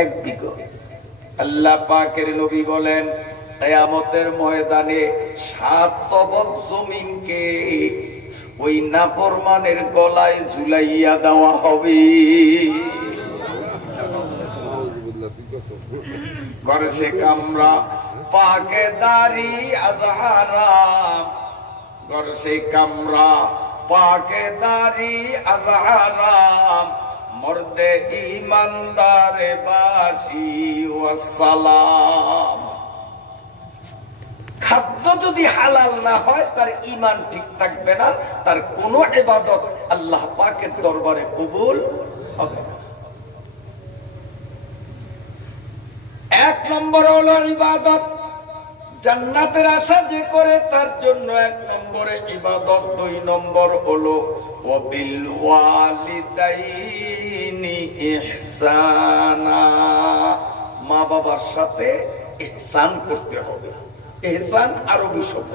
1 বিঘা। আল্লাহ পাকের নবী বলেন কিয়ামতের ময়দানে 7 তবক জমিনকে ওই নাফরমানের গলায় ঝুলাইয়া দেওয়া হবে। ঘরে সে কামরা পাকে দাড়ি আজহারাম, ঘরে সে কামরা পাকে দাড়ি আজহারাম, মর্দে ইমানদারে বাসি ওয়াসসালাম। খাদ্য যদি হালাল না হয় তার ঈমান ঠিক থাকবে না, তার কোনো ইবাদত আল্লাহ পাকের দরবারে কবুল হবে না। 1 নম্বর হলো ইবাদত। জান্নাতের আশা যে করে তার জন্য 1 নম্বরে ইবাদত। 2 নম্বর হলো ওয়াবিল ওয়ালিদাইনি ইহসানা, মা বাবার সাথে ইহসান করতে হবে। ইহসান আরবি শব্দ।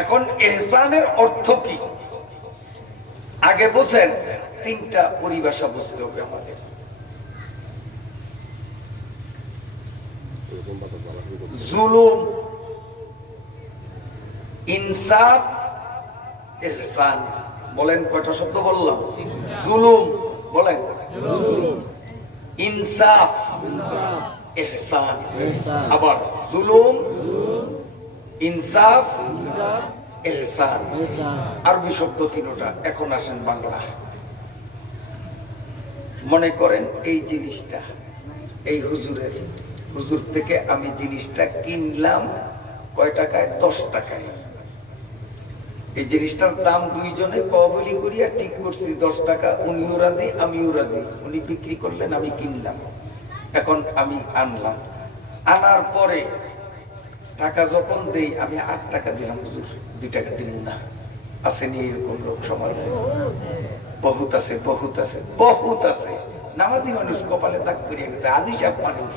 এখন ইহসানের অর্থ কি আগে বুঝেন, 3টা পরিভাষা বুঝতে হবে আমাদের। জুলুম, ইনসাফ, ইহসান। বলেন কয়টা শব্দ বললাম? জুলুম বলেন, ইনসাফ, ইহসান। আবার জুলুম, ইনসাফ, ইহসান। আরবি শব্দ 3টা। এখন আসেন বাংলা। মনে করেন এই জিনিসটা এই হুজুরের, হুজুর থেকে আমি জিনিসটা কিনলাম কয় টাকায়? 10 টাকায়। এই জিনিসটার দাম 2 জনে কবলি করিয়া ঠিক করছি 10 টাকা। উনিও রাজি, আমিও রাজি। উনি বিক্রি করলেন, আমি কিনলাম। এখন আমি আনলাম, আনার পরে টাকা যখন দেই আমি 8 টাকা দিলাম। হুজুর 2 টাকা দিন না। আসেনি এরকম লোক সমাজ? বহুত আছে, বহুত আছে, বহুত আছে। নামাজি মানুষ কপালে দাগ করিয়ে গেছে, আজি সব মানুষ।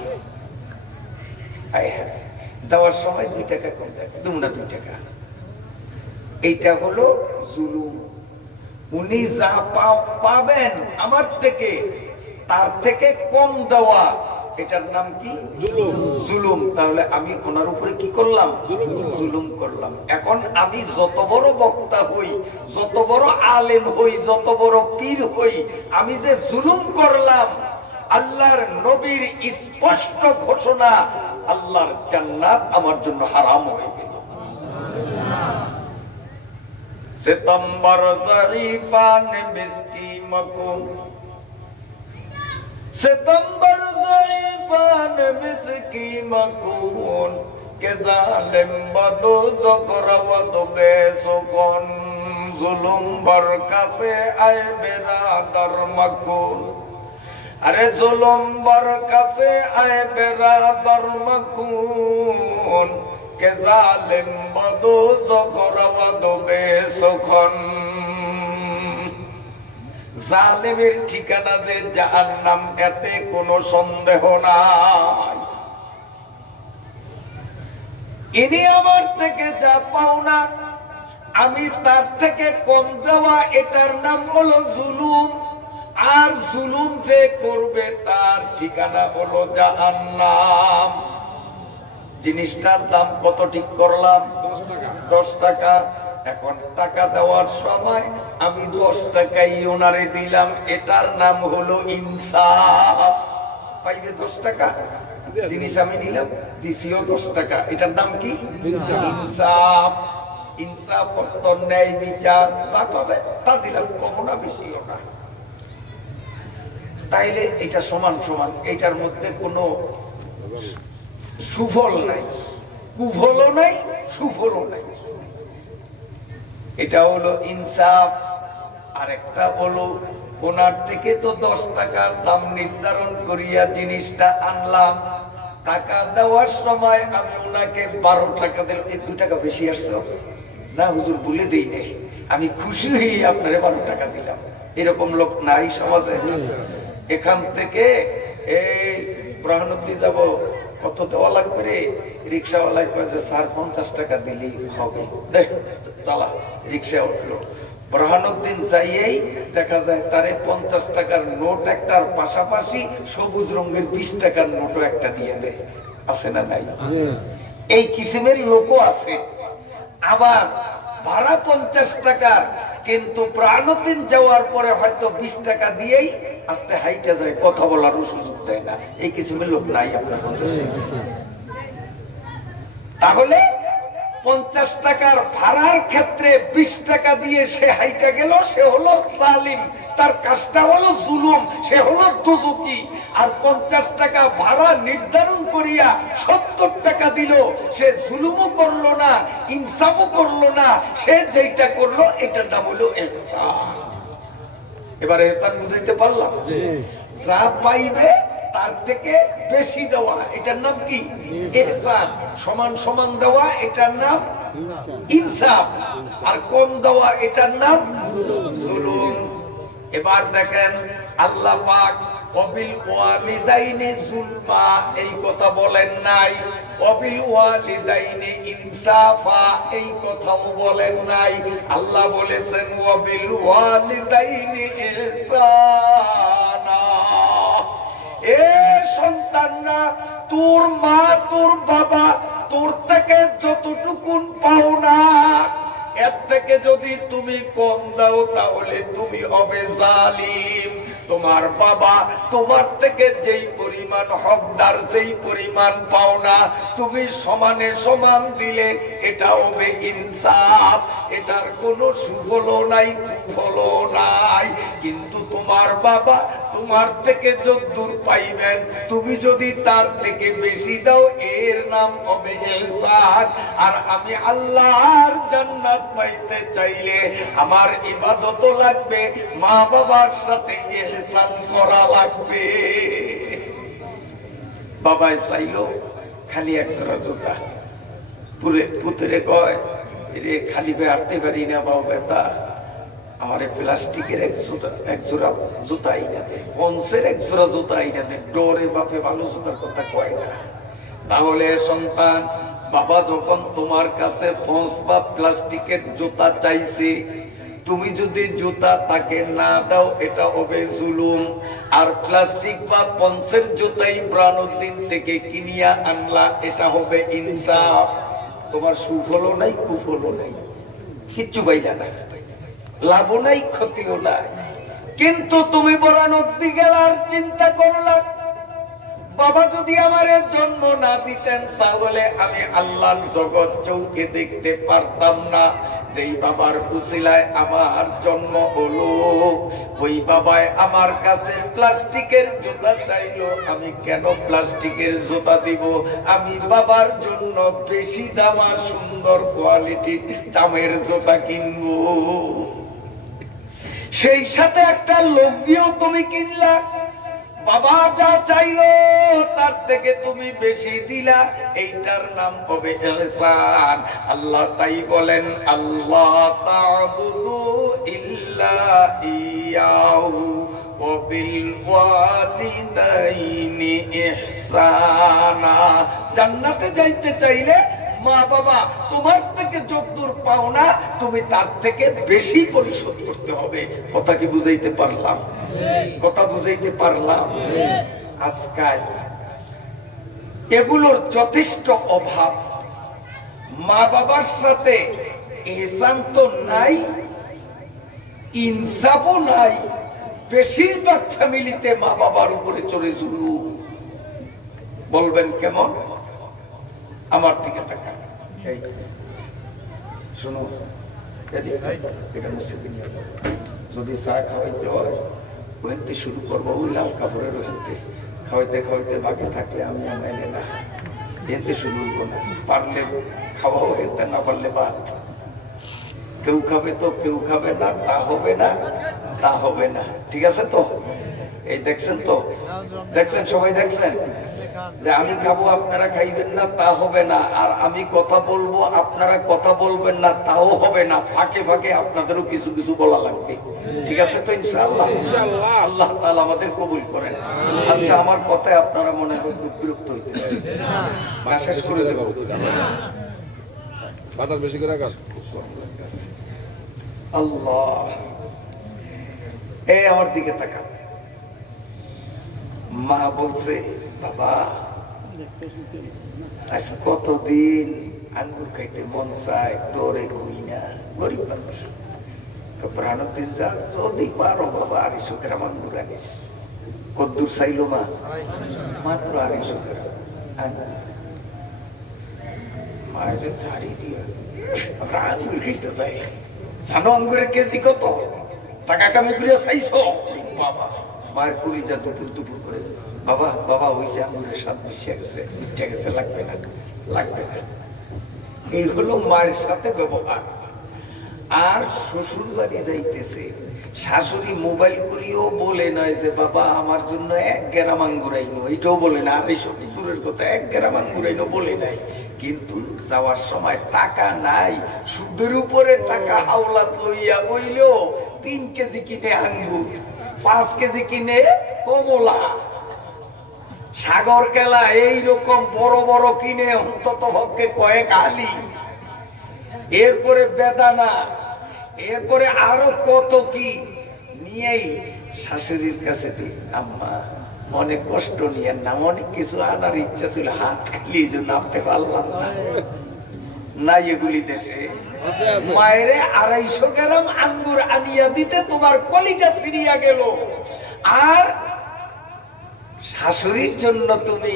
দেওয়ার সময় 2 টাকা কম দেয়, তোমরা 2 টাকা। এইটা হলো জুলুম। উনি যা পাবেন আমার থেকে তার থেকে কম দেওয়া, এটার নাম কি? জুলুম। তাহলে আমি ওনার উপরে কি করলাম? জুলুম করলাম। এখন আমি যত বড় বক্তা হই, যত বড় আলেম হই, যত বড় পীর হই, আমি যে জুলুম করলাম, আল্লাহর নবীর স্পষ্ট ঘোষণা, আল্লাহর জান্নাত আমার জন্য হারাম হয়ে গেল। সিতম্বর জরিফান মিসকি মকুন, সিতম্বর জরিফান মিসকি মকুন, কে জালেম বদো জখরাওয়াত বেসুকন, জুলুম বর কাছে আয় বেরাদার মকুন। আরে জুলুম বর কাছে আয় বেরাদার মকুন, কে জালেম বদো জখরাওয়াত বেসুকন। জালেমের ঠিকানা যে জাহান্নাম, এতে কোনো সন্দেহ নাই। ইনি আমার থেকে যা পাওনা আমি তার থেকে কম দেওয়া, এটার নাম হলো জুলুম। আর জুলুম যে করবে তার ঠিকানা হলো জাহান্নাম। জিনিসটার দাম কত ঠিক করলাম? 10 টাকা। এখন টাকা দেওয়ার সময় আমি 10 টাকাই ওনারে দিলাম, এটার নাম হলো ইনসাফ। পাইবে 10 টাকা, জিনিস আমি নিলাম, দিছিও 10 টাকা, এটার নাম কি? ইনসাফ। ইনসাফ অর্থ ন্যায় বিচার, যা পাবে তা দিলাম, কম না বেশিও না। তাইলে এটা সমান সমান, এটার মধ্যে কোনো সুফল নাই, কুফলও নাই, সুফলও নাই। এটা হলো ইনসাফ। আর একটা হলো ওনার থেকে তো 10 টাকার দাম নির্ধারণ করিয়া জিনিসটা আনলাম, টাকা দেওয়ার সময় আমি ওনাকে 12 টাকা দিলাম। এই 2 টাকা বেশি আসছে না হুজুর, বলে দেই নাই, আমি খুশি হয়ে আপনারে 12 টাকা দিলাম। এরকম লোক নাই সমাজে? এখান থেকে এই ব্রাহ্মণী যাব, কত দেওয়া লাগবে রে? রিক্সাওয়ালা কয়ে যে স্যার 50 টাকা দিলেই হবে। দেখ চালা, রিক্সা উঠলো, বুরহানুদ্দিন যাইয়েই দেখা যায় তারে 50 টাকার নোট একটার পাশাপাশি সবুজ রঙের 20 টাকার নোটও একটা দিয়ে দেয়। আছে না নাই? এই কিসিমের লোকও আছে। আবার ভাড়া 50 টাকার, কিন্তু বুরহানুদ্দিন যাওয়ার পরে হয়তো 20 টাকা দিয়েই আস্তে হাইটা যায়, কথা বলারও সুযোগ দেয় না। এই কিসিমের লোক নাই আপনার? তাহলে 50 টাকার ভাড়ার ক্ষেত্রে 20 টাকা দিয়ে সে হাইটা গেল, সে হলো জালিম, তার কাজটা হলো জুলুম, সে হলো দোজখী। আর 50 টাকা ভাড়া নির্ধারণ করিয়া 70 টাকা দিল, সে জুলুমও করলো না, ইনসাফও করলো না, সে যেটা করলো এটার নাম হলো ইহসান। এবারে ইহসান বুঝাইতে পারলাম? যা পাইবে তার থেকে বেশি দেওয়া, এটার নাম কি? ইহসান। সমান সমান দেওয়া, এটার নাম ইনসাফ। আর কম দেওয়া, এটার নাম জুলুম। এবার দেখেন আল্লাহ পাক ওয়াবিল ওয়ালিদাইনি যুলমা এই কথা বলেন নাই, ওয়াবিল ওয়ালিদাইনি ইনসাফা এই কথাও বলেন নাই। আল্লাহ বলেছেন ওয়াবিল ওয়ালিদাইনি ইহসানা। এ সন্তানরা, তোর মা তোর বাবা তোর থেকে যতটুকুন পাও না, এর থেকে যদি তুমি কম দাও তাহলে তুমি হবে জালিম। তোমার বাবা তোমার থেকে যেই পরিমাণ হকদার, যেই পরিমাণ পাওনা, তুমি সমানে সমান দিলে এটা হবে ইনসাফ। এটার কোনো সুফলও নাই, কুফলও নাই। কিন্তু তোমার বাবা তোমার থেকে যদ্দূর পাইবেন, তুমি যদি তার থেকে বেশি দাও, এর নাম হবে ইহসান। আর আমি আল্লাহর জান্নাত পাইতে চাইলে আমার ইবাদত লাগবে, মা বাবার সাথে ইহসান করা লাগবে। বাবাই চাইলো খালি একজোড়া জুতা, পুত্রে কয় রে খালি বে আটতে পারি না বাবা বেটা, আমার প্লাস্টিকের এক জোড়া জুতা আইনা দে, পঞ্চের এক জোড়া জুতা আইনা দে। ডরে বাপে ভালো জুতার কথা কয় না। তাহলে সন্তান, বাবা যখন তোমার কাছে পঞ্চ বা প্লাস্টিকের জুতা চাইছে, তুমি যদি জুতা তাকে না দাও এটা হবে জুলুম। আর প্লাস্টিক বা পঞ্চের জুতাই বুরহানুদ্দিন থেকে কিনিয়া আনলা, এটা হবে ইনসাফ। তোমার সুফলও নাই, কুফলও নাই, কিচ্ছু পাইলা না, লাভও নাই, ক্ষতিও নাই। কিন্তু তুমি বুরহানুদ্দিন গেলার চিন্তা করলা, বাবা যদি আমার জন্ম না দিতেন তাহলে আমি আল্লাহর জগৎ চৌকে দেখতে পারতাম না। যেই বাবার উসিলায় আমার জন্ম হলো, ওই বাবায় আমার কাছে প্লাস্টিকের জুতা চাইলো, আমি কেন প্লাস্টিকের জুতা দিব? আমি বাবার জন্য বেশি দামা সুন্দর কোয়ালিটির চামের জুতা কিনবো। সেই সাথে একটা লোক দিয়েও তুমি কিনলা, বাবা যা চাইলো তার থেকে তুমি বেশি দিলা, এইটার নাম হবে ইহসান। আল্লাহ তাই বলেন আল্লাহ তা'বুদু ইল্লা ইয়াহু ওয়া বিল ওয়ালিদাইনি ইহসানা। জান্নাতে যাইতে চাইলে মা বাবা তোমার থেকে যতদূর পাও না, তুমি তার থেকে বেশি পরিশোধ করতে হবে। কথা কি বুঝাইতে পারলাম? কথা বুঝাইতে পারলাম? আজকাল এগুলোর যথেষ্ট অভাব। মা বাবার সাথে ইহসান তো নাই, ইনসাফও নাই। বেশিরভাগ ফ্যামিলিতে মা বাবার উপরে চড়ে জুলুম। বলবেন কেমন? আমার দিকে তাকান, শোনো, যদি চা খাওয়াইতে হয় ওইতে শুরু করবো, ওই লাল কাপড়ের ওইতে খাওয়াইতে খাওয়াইতে বাকি থাকলে আমি মেনে না, এতে শুরু করবো না। পারলে খাওয়াও, এতে না পারলে বাদ। কেউ খাবে তো কেউ খাবে না, তা হবে না, তা হবে না। ঠিক আছে তো? এই দেখছেন তো, দেখছেন, সবাই দেখছেন যে আমি খাবো আপনারা খাইবেন না, তা হবে না। আর আমি কথা বলবো আপনারা কথা বলবেন না, তাও হবে না। ফাঁকে ফাঁকে আপনাদেরও কিছু কিছু বলা লাগবে। ঠিক আছে তো? ইনশাআল্লাহ আল্লাহ তাআলা আমাদের কবুল করেন। আচ্ছা, আমার কথায় আপনারা মনে হয় বিরক্ত হইতে শেষ করে দেবো। আল্লাহ, এই আমার দিকে তাকা। মা বলছে, বাবা আজ কতদিন আঙ্গুর খাইতে মন চায়, ডরে কই না, গরিব মানুষ। প্রাণদিন যা, যদি পারো বাবা 250 গ্রাম আঙ্গুর আনিস। কদ্দুর চাইলো মা? মাত্র 250 গ্রাম আঙ্গুর। মায়ের ঝাড়ি দিয়া আমরা আঙ্গুর খাইতে চাই। জানো আঙ্গুরের কেজি কত? টাকা কামি করিয়া চাইছো বাবা। মায়ের কলিজা দুপুর দুপুর করে, বাবা বাবা হয়েছে, আঙ্গুরের স্বাদ মিশিয়ে গেছে, মিশে গেছে, লাগবে না লাগবে না। এই হলো মায়ের সাথে ব্যবহার। আর শ্বশুর বাড়ি যাইতেছে, শাশুড়ি মোবাইল করিও বলে নয় যে বাবা আমার জন্য 1 গ্রাম আঙ্গুর আইনো, এটাও বলে না। আর এইসব দূরের কথা, 1 গ্রাম আঙ্গুর আইনো বলে নাই। কিন্তু যাওয়ার সময় টাকা নাই, সুদের উপরে টাকা আওলাদ লইয়া বইলেও 3 কেজি কিনে আঙ্গুর, 5 কেজি কিনে কমলা, সাগর কেলা এইরকম বড় বড় কিনে অন্তত পক্ষে কয়েক আলি, এরপরে বেদানা, এরপরে আরো কত কি নিয়েই শাশুড়ির কাছে দিই। আম্মা মনে কষ্ট নিয়ে না, অনেক কিছু আনার ইচ্ছা ছিল, হাত খালি যে নামতে পারলাম না। নাই এগুলি দেশে মায়ের 250 গ্রাম আঙ্গুর আনিয়া দিতে তোমার কলিজা ছিড়িয়া গেল। আর শাশুড়ির জন্য তুমি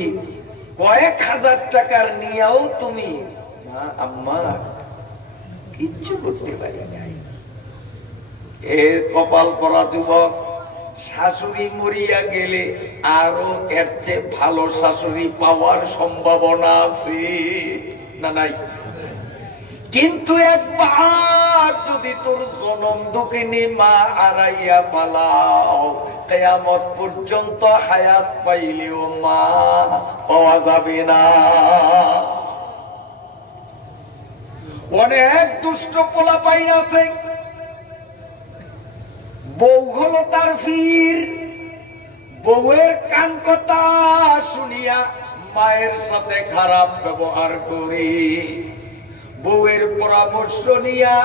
কয়েক হাজার টাকার নিয়েও তুমি আম্মা কিচ্ছু করতে পারি নাই। এ কপাল পরা যুবক, শাশুড়ি মরিয়া গেলে আরো এর চেয়ে ভালো শাশুড়ি পাওয়ার সম্ভাবনা আছে না নাই? কিন্তু একবার যদি তোর জনম দুঃখিনী মা আড়াইয়া পালাও, কিয়ামত পর্যন্ত হায়াত পাইলেও মা পাওয়া যাবে না। অনেক দুষ্ট পোলা পাইন আছে, বউ হলো তার ফির, বউয়ের কান কথা শুনিয়া মায়ের সাথে খারাপ ব্যবহার করে, বউয়ের পরামর্শ নিয়া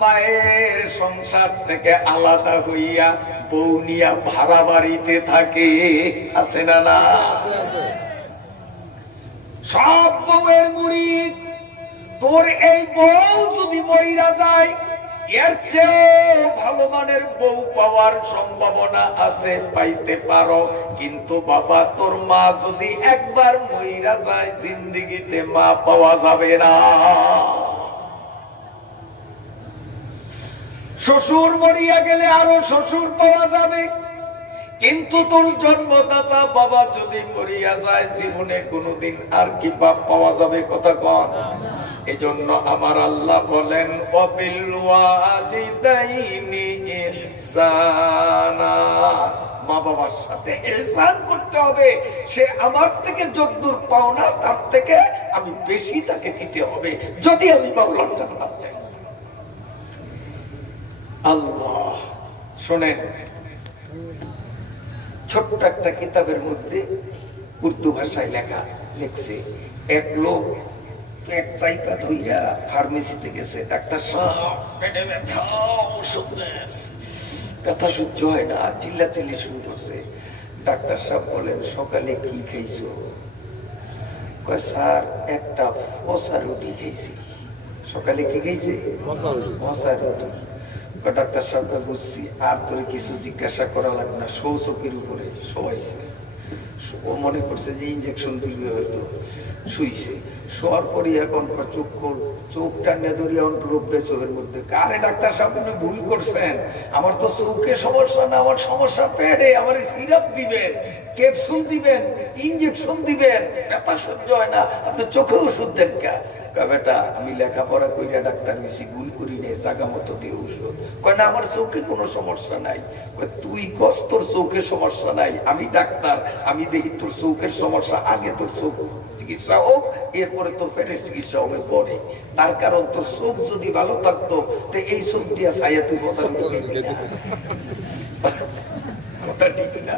মায়ের সংসার থেকে আলাদা হইয়া বউ নিয়া ভাড়া বাড়িতে থাকে। আছে না না? সব বউয়ের মুরিদ। তোর এই বউ যদি মইরা যায়, এর চেয়ে ভালো মানের বউ পাওয়ার সম্ভাবনা আছে, পাইতে পারো। কিন্তু বাবা তোর মা যদি একবার মইরা যায়, জিন্দেগিতে মা পাওয়া যাবে না। শ্বশুর মরিয়া গেলে আরো শ্বশুর পাওয়া যাবে, কিন্তু তোর জন্মদাতা বাবা যদি মরিয়া যায়, জীবনে কোনোদিন আর কি বাপ পাওয়া যাবে? কথা কন। এজন্য আমার আল্লাহ বলেন, ওয়াবিল ওয়ালিদাইনি ইহসানা, মা বাবার সাথে ইহসান করতে হবে। সে আমার থেকে যতদূর পাওনা, তার থেকে আমি বেশি তাকে দিতে হবে, যদি আমি মাওলার জান্নাত চাই। আল্লাহ শোনেন, ছোট্ট একটা কিতাবের মধ্যে উর্দু ভাষায় লিখছে, এক লোক পেট চাইপা ধইরা ফার্মেসিতে গেছে, ডাক্তার সাহেব পেটে ব্যথা, ওষুধ দেন। ব্যথা সহ্য হয় না, চিল্লাচিল্লি শুরু করছে। ডাক্তার সাহেব বলেন, সকালে কি খাইছো? কয় স্যার একটা পচা রুটি খাইছি। সকালে কি খাইছে? পচা রুটি। ডাক্তার সাহেব বুঝছি, আর তোর কিছু জিজ্ঞাসা করা লাগবে না, শো চোখের উপরে শোয়াইছে। ও মনে করছে যে ইঞ্জেকশন দিলে হয়তো, শুইছে। শোয়ার পরে এখন চোখ টান্ডে ধরিয়া রোপবে চোখের মধ্যে। আরে ডাক্তার সাহেব আপনি ভুল করছেন, আমার তো চোখে সমস্যা না, আমার সমস্যা পেটে। আমার সিরাপ দিবেন, ক্যাপসুল দিবেন, ইঞ্জেকশন দিবেন, ব্যথা সহ্য হয় না, আপনি চোখে ওষুধ দেন কে? বেটা আমি লেখাপড়া কইরা ডাক্তার হয়েছি, ভুল করি নেই, জায়গা মতো দিয়ে ওষুধ। কয় না আমার চোখে কোনো সমস্যা নাই। তুই কস তোর চোখে সমস্যা নাই, আমি ডাক্তার, আমি দেখি তোর চোখের সমস্যা, আগে তোর চোখ চিকিৎসা হোক, এরপরে তোর পেটের চিকিৎসা হবে পরে। তার কারণ তোর চোখ যদি ভালো থাকতো, তো এই চোখ দিয়া ছাইয়া তুই বসার কথা ঠিক না।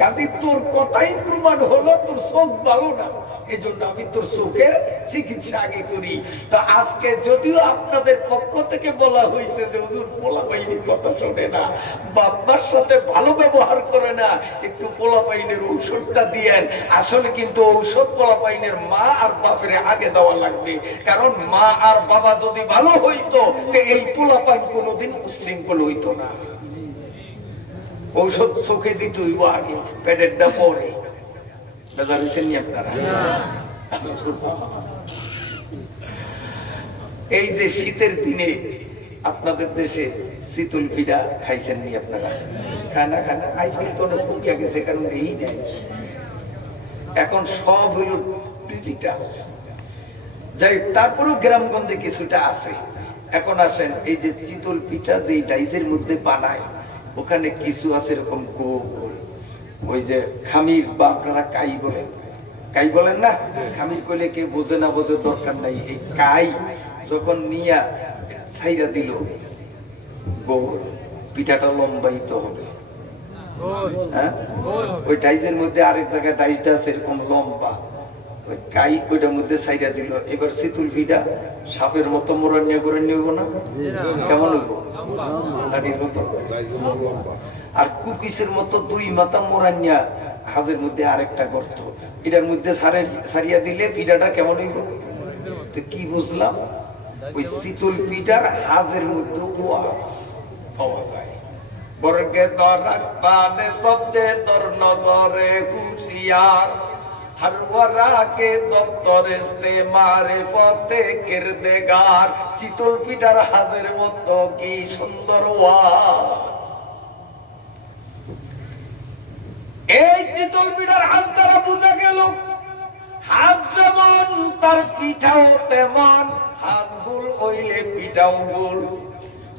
কাজী তোর কথাই প্রমাণ হলো তোর চোখ ভালো না, এই জন্য আমি তোর চোখের চিকিৎসা আগে করি। তো আজকে যদিও আপনাদের পক্ষ থেকে বলা হয়েছে যে হুজুর পোলাপাইনের কথা শোনে না, বাবার সাথে ভালো ব্যবহার করে না, একটু পোলাপাইনের ঔষধটা দিয়েন। আসলে কিন্তু ঔষধ পোলাপাইনের মা আর বাপের আগে দেওয়া লাগবে, কারণ মা আর বাবা যদি ভালো হইতো তো এই পোলাপাইন কোনোদিন উচ্ছৃঙ্খল হইতো না। ঔষধ চোখে দিত আগে, পেটেরটা পরে। এই যে শীতের দিনে আপনাদের দেশে শীতল পিঠা খাইছেন নি আপনারা? খানা খানা আজকাল তো অনেক কমিয়া গেছে, কারণ এই নাই, এখন সব হইল ডিজিটাল। যাই তারপরেও গ্রামগঞ্জে কিছুটা আছে। এখন আসেন, এই যে চিতল পিঠা যে ডাইজের মধ্যে বানায়, ওখানে কিছু আছে এরকম গোল, ওই যে খামির বা আপনারা কাই বলেন, কাই বলেন না? খামির কইলে কে বোঝে না বোঝে দরকার নাই। এই কাই যখন নিয়া ছাইরা দিল গোল, পিঠাটা লম্বাইতে হবে। হ্যাঁ, ওই ডাইজের মধ্যে আরেক জায়গায় ডাইজটা আছে এরকম লম্বা, ওই কাই ওইটার মধ্যে ছাইরা দিল। এবার শীতল পিঠা সাপের মতো মোরান্নিয়া করে নিব না? কেমন হইব? আর কুকিসের মতো দুই মাথা মোরান্নিয়া, হাজের মধ্যে আরেকটা গর্ত, এটার মধ্যে ছাড়িয়া দিলে পিঠাটা কেমন হইব? তো কি বুঝলাম, ওই শীতল পিঠার হাজের মধ্যে ওয়াজ পাওয়া যায়। বর্গে দরানে সবচেয়ে তোর নজরে হুঁশিয়ার, হরওয়ারা কে দপ্তরে ইস্তেমারে পথে কিরদেগার। চিতল পিঠার হাজের মতো কি সুন্দর ওয়াজ। এই চিতল পিঠার হাজ দ্বারা বোঝা গেল, হাত যেমন তার পিঠাও তেমন, হাত গোল হইলে পিঠাও গোল।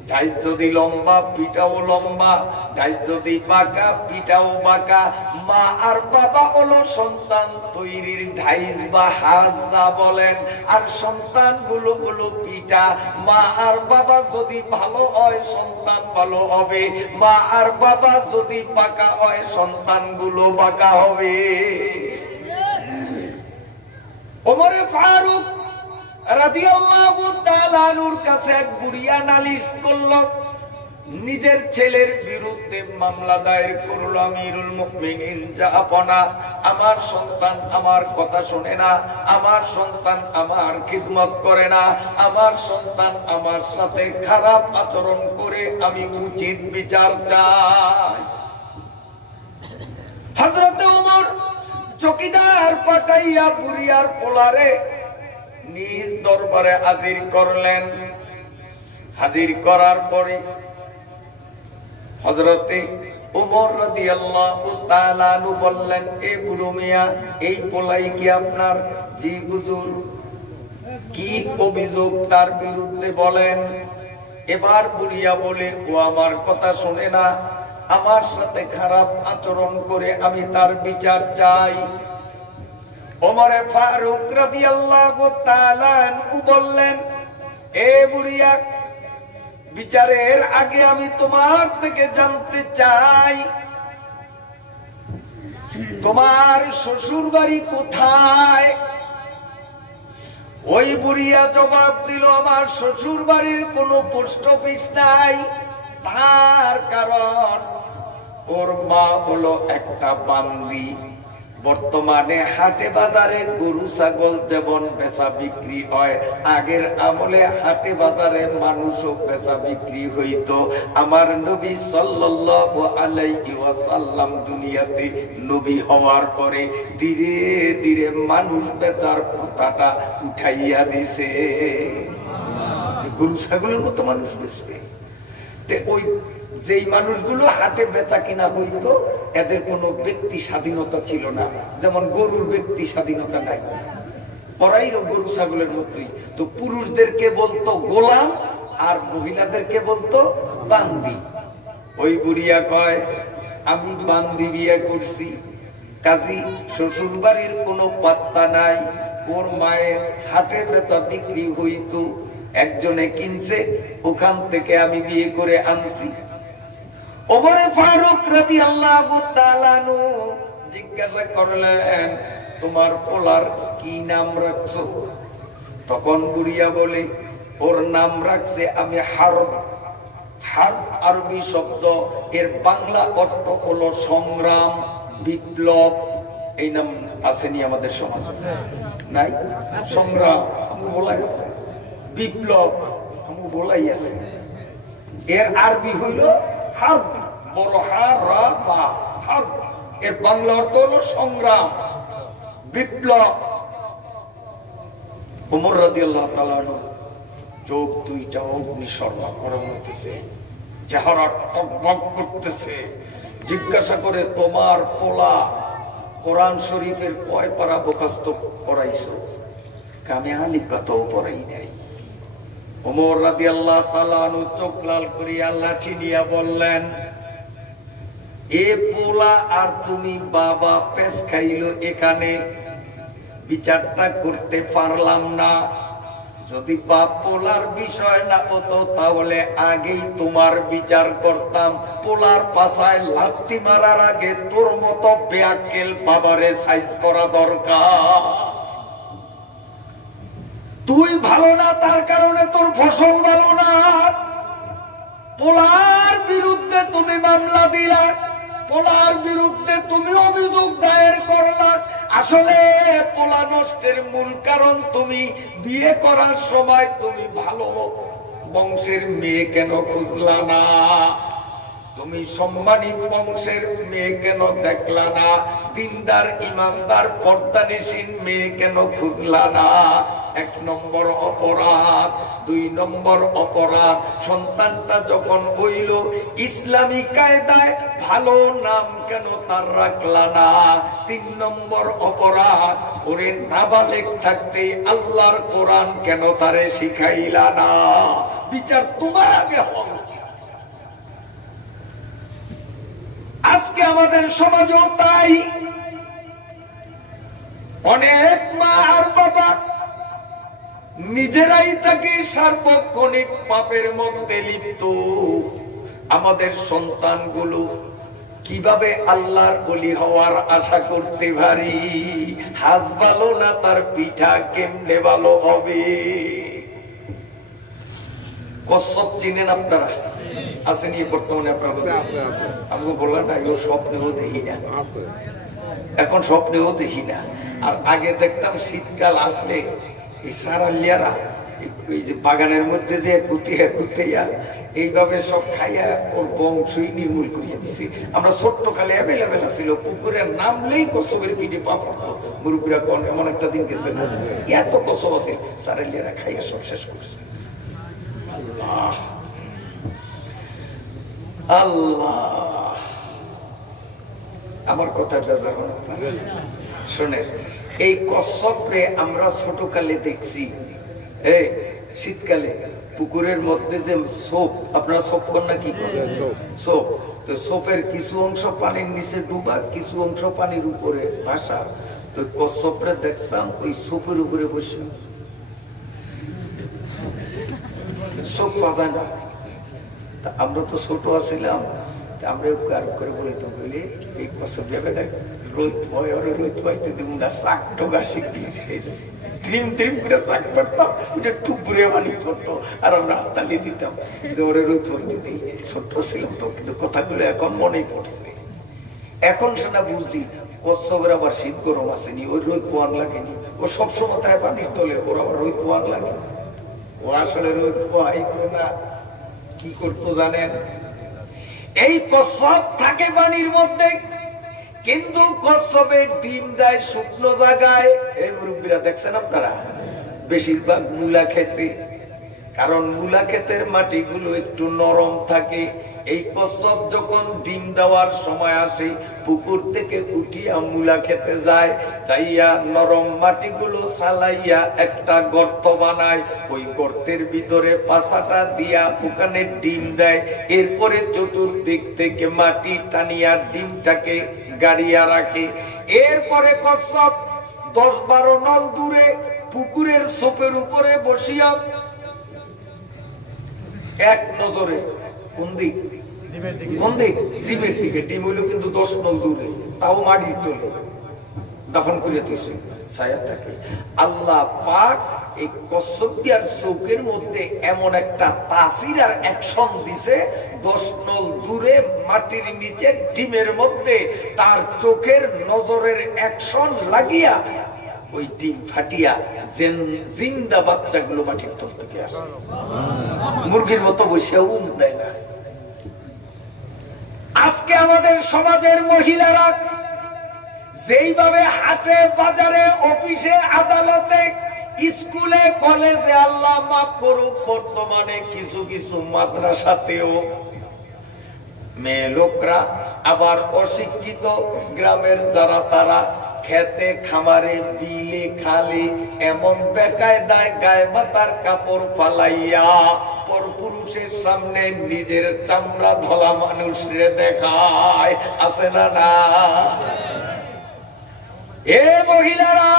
ডাইজ যদি লম্বা পিঠাও লম্বা, ডাইজ যদি বাঁকা পিঠাও বাঁকা। মা আর বাবা হলো সন্তান তৈরির ঢাইজ বা হাজ যা বলেন, আর সন্তান গুলো হলো পিঠা। মা আর বাবা যদি ভালো হয় সন্তান ভালো হবে, মা আর বাবা যদি বাঁকা হয় সন্তান গুলো বাঁকা হবে। ওমরে ফারুক রাদিয়াল্লাহু তাআলা আনহুর কাছে এক বুড়িয়া নালিশ করল, নিজের ছেলের বিরুদ্ধে মামলা দায়ের করল। আমিরুল মুমিনিন জাহাপনা, আমার সন্তান আমার কথা শোনে না, আমার সন্তান আমার খিদমত করে না, আমার সন্তান আমার সাথে খারাপ আচরণ করে, আমি উচিত বিচার চাই। হযরতে ওমর চকিদার পাঠাইয়া বুড়িয়ার পোলারে নিজ দরবারে হাজির করলেন। হাজির করার পরে হযরতে ওমর রাদিয়াল্লাহু তাআলা আনহু বললেন, এ বুড়ো মিয়া, এই পোলাই কি আপনার? জি হুজুর। কি অভিযোগ তার বিরুদ্ধে বলেন। এবার বুড়িয়া বলে, ও আমার কথা শোনে না, আমার সাথে খারাপ আচরণ করে, আমি তার বিচার চাই। ওমরে ফারুক রাদিয়াল্লাহু তাআলা আনহু বললেন, এ বুড়িয়া, বিচারের আগে আমি তোমার থেকে জানতে চাই, তোমার শ্বশুর বাড়ি কোথায়? ওই বুড়িয়া জবাব দিল, আমার শ্বশুর বাড়ির কোনো পোস্ট অফিস নাই। তার কারণ ওর মা হলো একটা বান্দি। বর্তমানে হাটে বাজারে গরু ছাগল যেমন বেচা বিক্রি হয়, আগের আমলে হাটে বাজারে মানুষও বেচা বিক্রি হইতো। আমার নবী সাল্লাল্লাহু আলাইহি ওয়াসাল্লাম দুনিয়াতে নবী হওয়ার পরে ধীরে ধীরে মানুষ বেচার প্রথাটা উঠাইয়া দিছে। গরু ছাগলের মতো মানুষ বেচবে। ওই যেই মানুষগুলো হাটে বেচা কিনা হইতো, এদের কোনো ব্যক্তি স্বাধীনতা ছিল না, যেমন গরুর ব্যক্তি স্বাধীনতা নাই। ওরাইও গরু ছাগলের মতোই। তো পুরুষদেরকে বলতো গোলাম আর মহিলাদেরকে বলতো বান্দি। ওই বুড়িয়া কয়, আমি বান্দি বিয়ে করছি, কাজী শ্বশুর বাড়ির কোনো পাত্তা নাই। ওর মায়ের হাটে বেচা বিক্রি হইতো, একজনে কিনছে, ওখান থেকে আমি বিয়ে করে আনছি। ওমরে ফারুক রাদিয়াল্লাহু তাআলা আনহু জিজ্ঞাসা করলেন তোমার পোলার কি নাম রাখছো? তখন বুড়িয়া বলে ওর নাম রাখছে আমি হারব। হারব আরবি শব্দ, এর বাংলা অর্থ হলো সংগ্রাম, বিপ্লব। এই নাম আসেনি আমাদের সমাজে? নাই? সংগ্রাম বলাই আছে, বিপ্লব বলাই আছে। এর আরবি হইল হারব, বড় হার রা বা হারব। এর বাংলা অর্থ হলো সংগ্রাম, বিপ্লব। ওমর রাদিয়াল্লাহু তাআলা চোখ দুইটা অগ্নিশর্মা গরম হইতেছে, চেহারা টকবক করতেছে। জিজ্ঞাসা করে তোমার পোলা কোরআন শরীফের কয় পারা মুখস্থ করাইছো? আমি আলিফ বাতাও পড়াই নাই। ওমর রাদিয়াল্লাহু তাআলা আনহু চোখ লাল করিয়া লাঠি নিয়ে বললেন, এ পোলা আর তুমি বাবা পেশ খাইলো, এখানে বিচারটা করতে পারলাম না। যদি বাপ পোলার বিষয় না হতো তাহলে আগেই তোমার বিচার করতাম। পোলার পাছায় লাথি মারার আগে তোর মতো বেয়াক্কেল বাবারে সাইজ করা দরকার। তুই ভালো না, তার কারণে তোর ফসল ভালো না। পোলার বিরুদ্ধে তুমি মামলা দিলা, পোলার বিরুদ্ধে তুমি অভিযোগ দায়ের করলা। আসলে পোলা নষ্টের মূল কারণ তুমি বিয়ে করার সময় তুমি ভালো বংশের মেয়ে কেন খুঁজলা না? তুমি সম্মানী বংশের মেয়ে কেন দেখলা না? দিনদার ইমানদার পর্দানিসীন মেয়ে কেন খুঁজলা না? এক নম্বর অপরাধ। দুই নম্বর অপরাধ, সন্তানটা যখন হইল ইসলামী কায়দায় ভালো নাম কেন তার রাখলা না? তিন নম্বর অপরাধ, ওরে নাবালেগ থাকতে আল্লাহর কোরআন কেন তারে শিখাইলা না? বিচার তোমার আগে হওয়া উচিত। আজকে আমাদের সমাজেও তাই। অনেক মা আর বাবা নিজেরাই তাকে সার্বক্ষণিক পাপের মধ্যে লিপ্ত। আমাদের সন্তানগুলো কিভাবে আল্লাহর ওলি হওয়ার আশা করতে পারি? হাজ ভালো না, তার পিঠা কেমনে ভালো হবে? কসব চিনেন আপনারা? আসেনি বর্তমানে আপনারা? আমি বললাম না, এগুলো স্বপ্নেও দেখি না, এখন স্বপ্নেও দেখি না। আর আগে দেখতাম শীতকাল আসলে এই সারালিয়ারা এই যে বাগানের মধ্যে যে কুতিয়া এইভাবে সব খাইয়া ওর বংশই নির্মূল করিয়া দিছে। আমরা ছোট্ট কালে অ্যাভেলেবেল ছিল, পুকুরে নামলেই কসবের পিঠে পা পড়তো। মুরব্বীরা কোন এমন একটা দিন গেছে এত কসব আছে, সারালিয়ারা খাইয়া সব শেষ করছে। আল্লাহ আল্লাহ, আমার কথা বেজার শোনে। এই কচ্ছপরে আমরা ছোটকালে দেখছি, শীতকালে পুকুরের মধ্যে যে সোপ, আপনারা সোপ কন্যা কি করেন? সোপ। তো সোপের কিছু অংশ পানির নিচে ডুবা, কিছু অংশ পানির উপরে ভাসা। তো কচ্ছপরে দেখতাম ওই সোপের উপরে বসে, সোপ পাওয়া না। আমরা তো ছোট আছিলাম, আমরা করে বলি তো বলি এই কচ্ছপ যাবে দেখ রোদ ভয়, ওরা রোদ ভয়তে দেবো না, শাক টোকা শিখিয়ে খেয়েছে। ত্রিম ত্রিম করে শাক করতাম, ওটা টুকরে বানিয়ে করতো, আর আমরা হাততালি দিতাম। ওরা রোদ ভয়তে দিই, ছোট্ট ছিলাম তো, কিন্তু কথাগুলো এখন মনেই পড়ছে। এখন সেটা বুঝি কচ্ছপের আবার শীত গরম আসেনি, ওই রোদ পোয়ান লাগেনি। ও সবসময় তাই পানির তোলে, ওর আবার রোদ পোয়ান লাগে। ও আসলে রোদ পোয়াইতো না, কি করতো জানেন? এই কচ্ছপ থাকে পানির মধ্যে, কিন্তু কচ্ছপের ডিম দেয় শুকনো জায়গায়। এই মুরব্বীরা দেখছেন আপনারা? বেশিরভাগ মূলা খেতে, কারণ মূলা ক্ষেতের মাটিগুলো একটু নরম থাকে। এই কচ্ছপ যখন ডিম দেওয়ার সময় আসে, পুকুর থেকে উঠিয়া মূলা খেতে যায়, যাইয়া নরম মাটিগুলো ছালাইয়া একটা গর্ত বানায়। ওই গর্তের ভিতরে পাছাটা দিয়া ওখানে ডিম দেয়। এরপরে চতুর্দিক থেকে মাটি টানিয়া ডিমটাকে গাড়িয়া রাখে। এরপরে কচ্ছপ 10-12 নল দূরে পুকুরের সোপের উপরে বসিয়া এক নজরে কোন দিক? ডিমের দিকে। ডিম হইল কিন্তু 10 নল দূরে, তাও মাটির তোলে দাফন করে দিয়েছে ছায়া থাকে। আল্লাহ পাক এই কচ্ছপিয়ার চোখের মধ্যে এমন একটা তাসির আর অ্যাকশন দিছে, 10 নল দূরে মাটির নিচে ডিমের মধ্যে তার চোখের নজরের অ্যাকশন লাগিয়া ওই ডিম ফাটিয়া জিন্দা বাচ্চাগুলো মাটির তল থেকে আসে। মুরগির মতো বসেও দেয় না। আজকে আমাদের সমাজের মহিলারা যেইভাবে হাটে বাজারে অফিসে আদালতে স্কুলে কলেজে, আল্লাহ মাফ করুক, বর্তমানে কিছু কিছু মাদ্রাসাতেও মেয়ে লোকরা আবার অশিক্ষিত গ্রামের যারা তারা খেতে খামারে বিলে খালে এমন বেকায়দায় গায়ে মাথার কাপড় ফালাইয়া পরপুরুষের সামনে নিজের চামড়া ধলা মানুষরে দেখায়, আছে না না? এ মহিলারা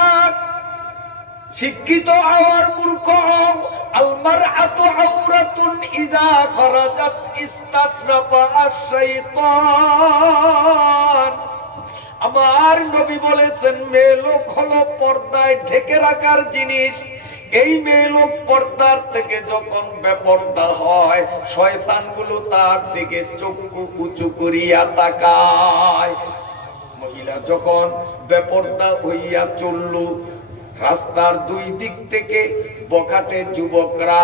শিক্ষিত আর মূর্খ, আলমারআতু আওরাতুন ইযা খারাজাত ইস্তাশরাফা আশ-শাইতান। আমার নবী বলেছেন মেয়ে লোক হলো পর্দায় ঢেকে রাখার জিনিস। এই মেয়ে লোক পর্দার থেকে যখন বেপর্দা হয়, শয়তানগুলো তার দিকে চক্ষু উঁচু করিয়া তাকায়। মহিলা যখন বেপর্দা হইয়া চলল, রাস্তার দুই দিক থেকে বখাটে যুবকরা,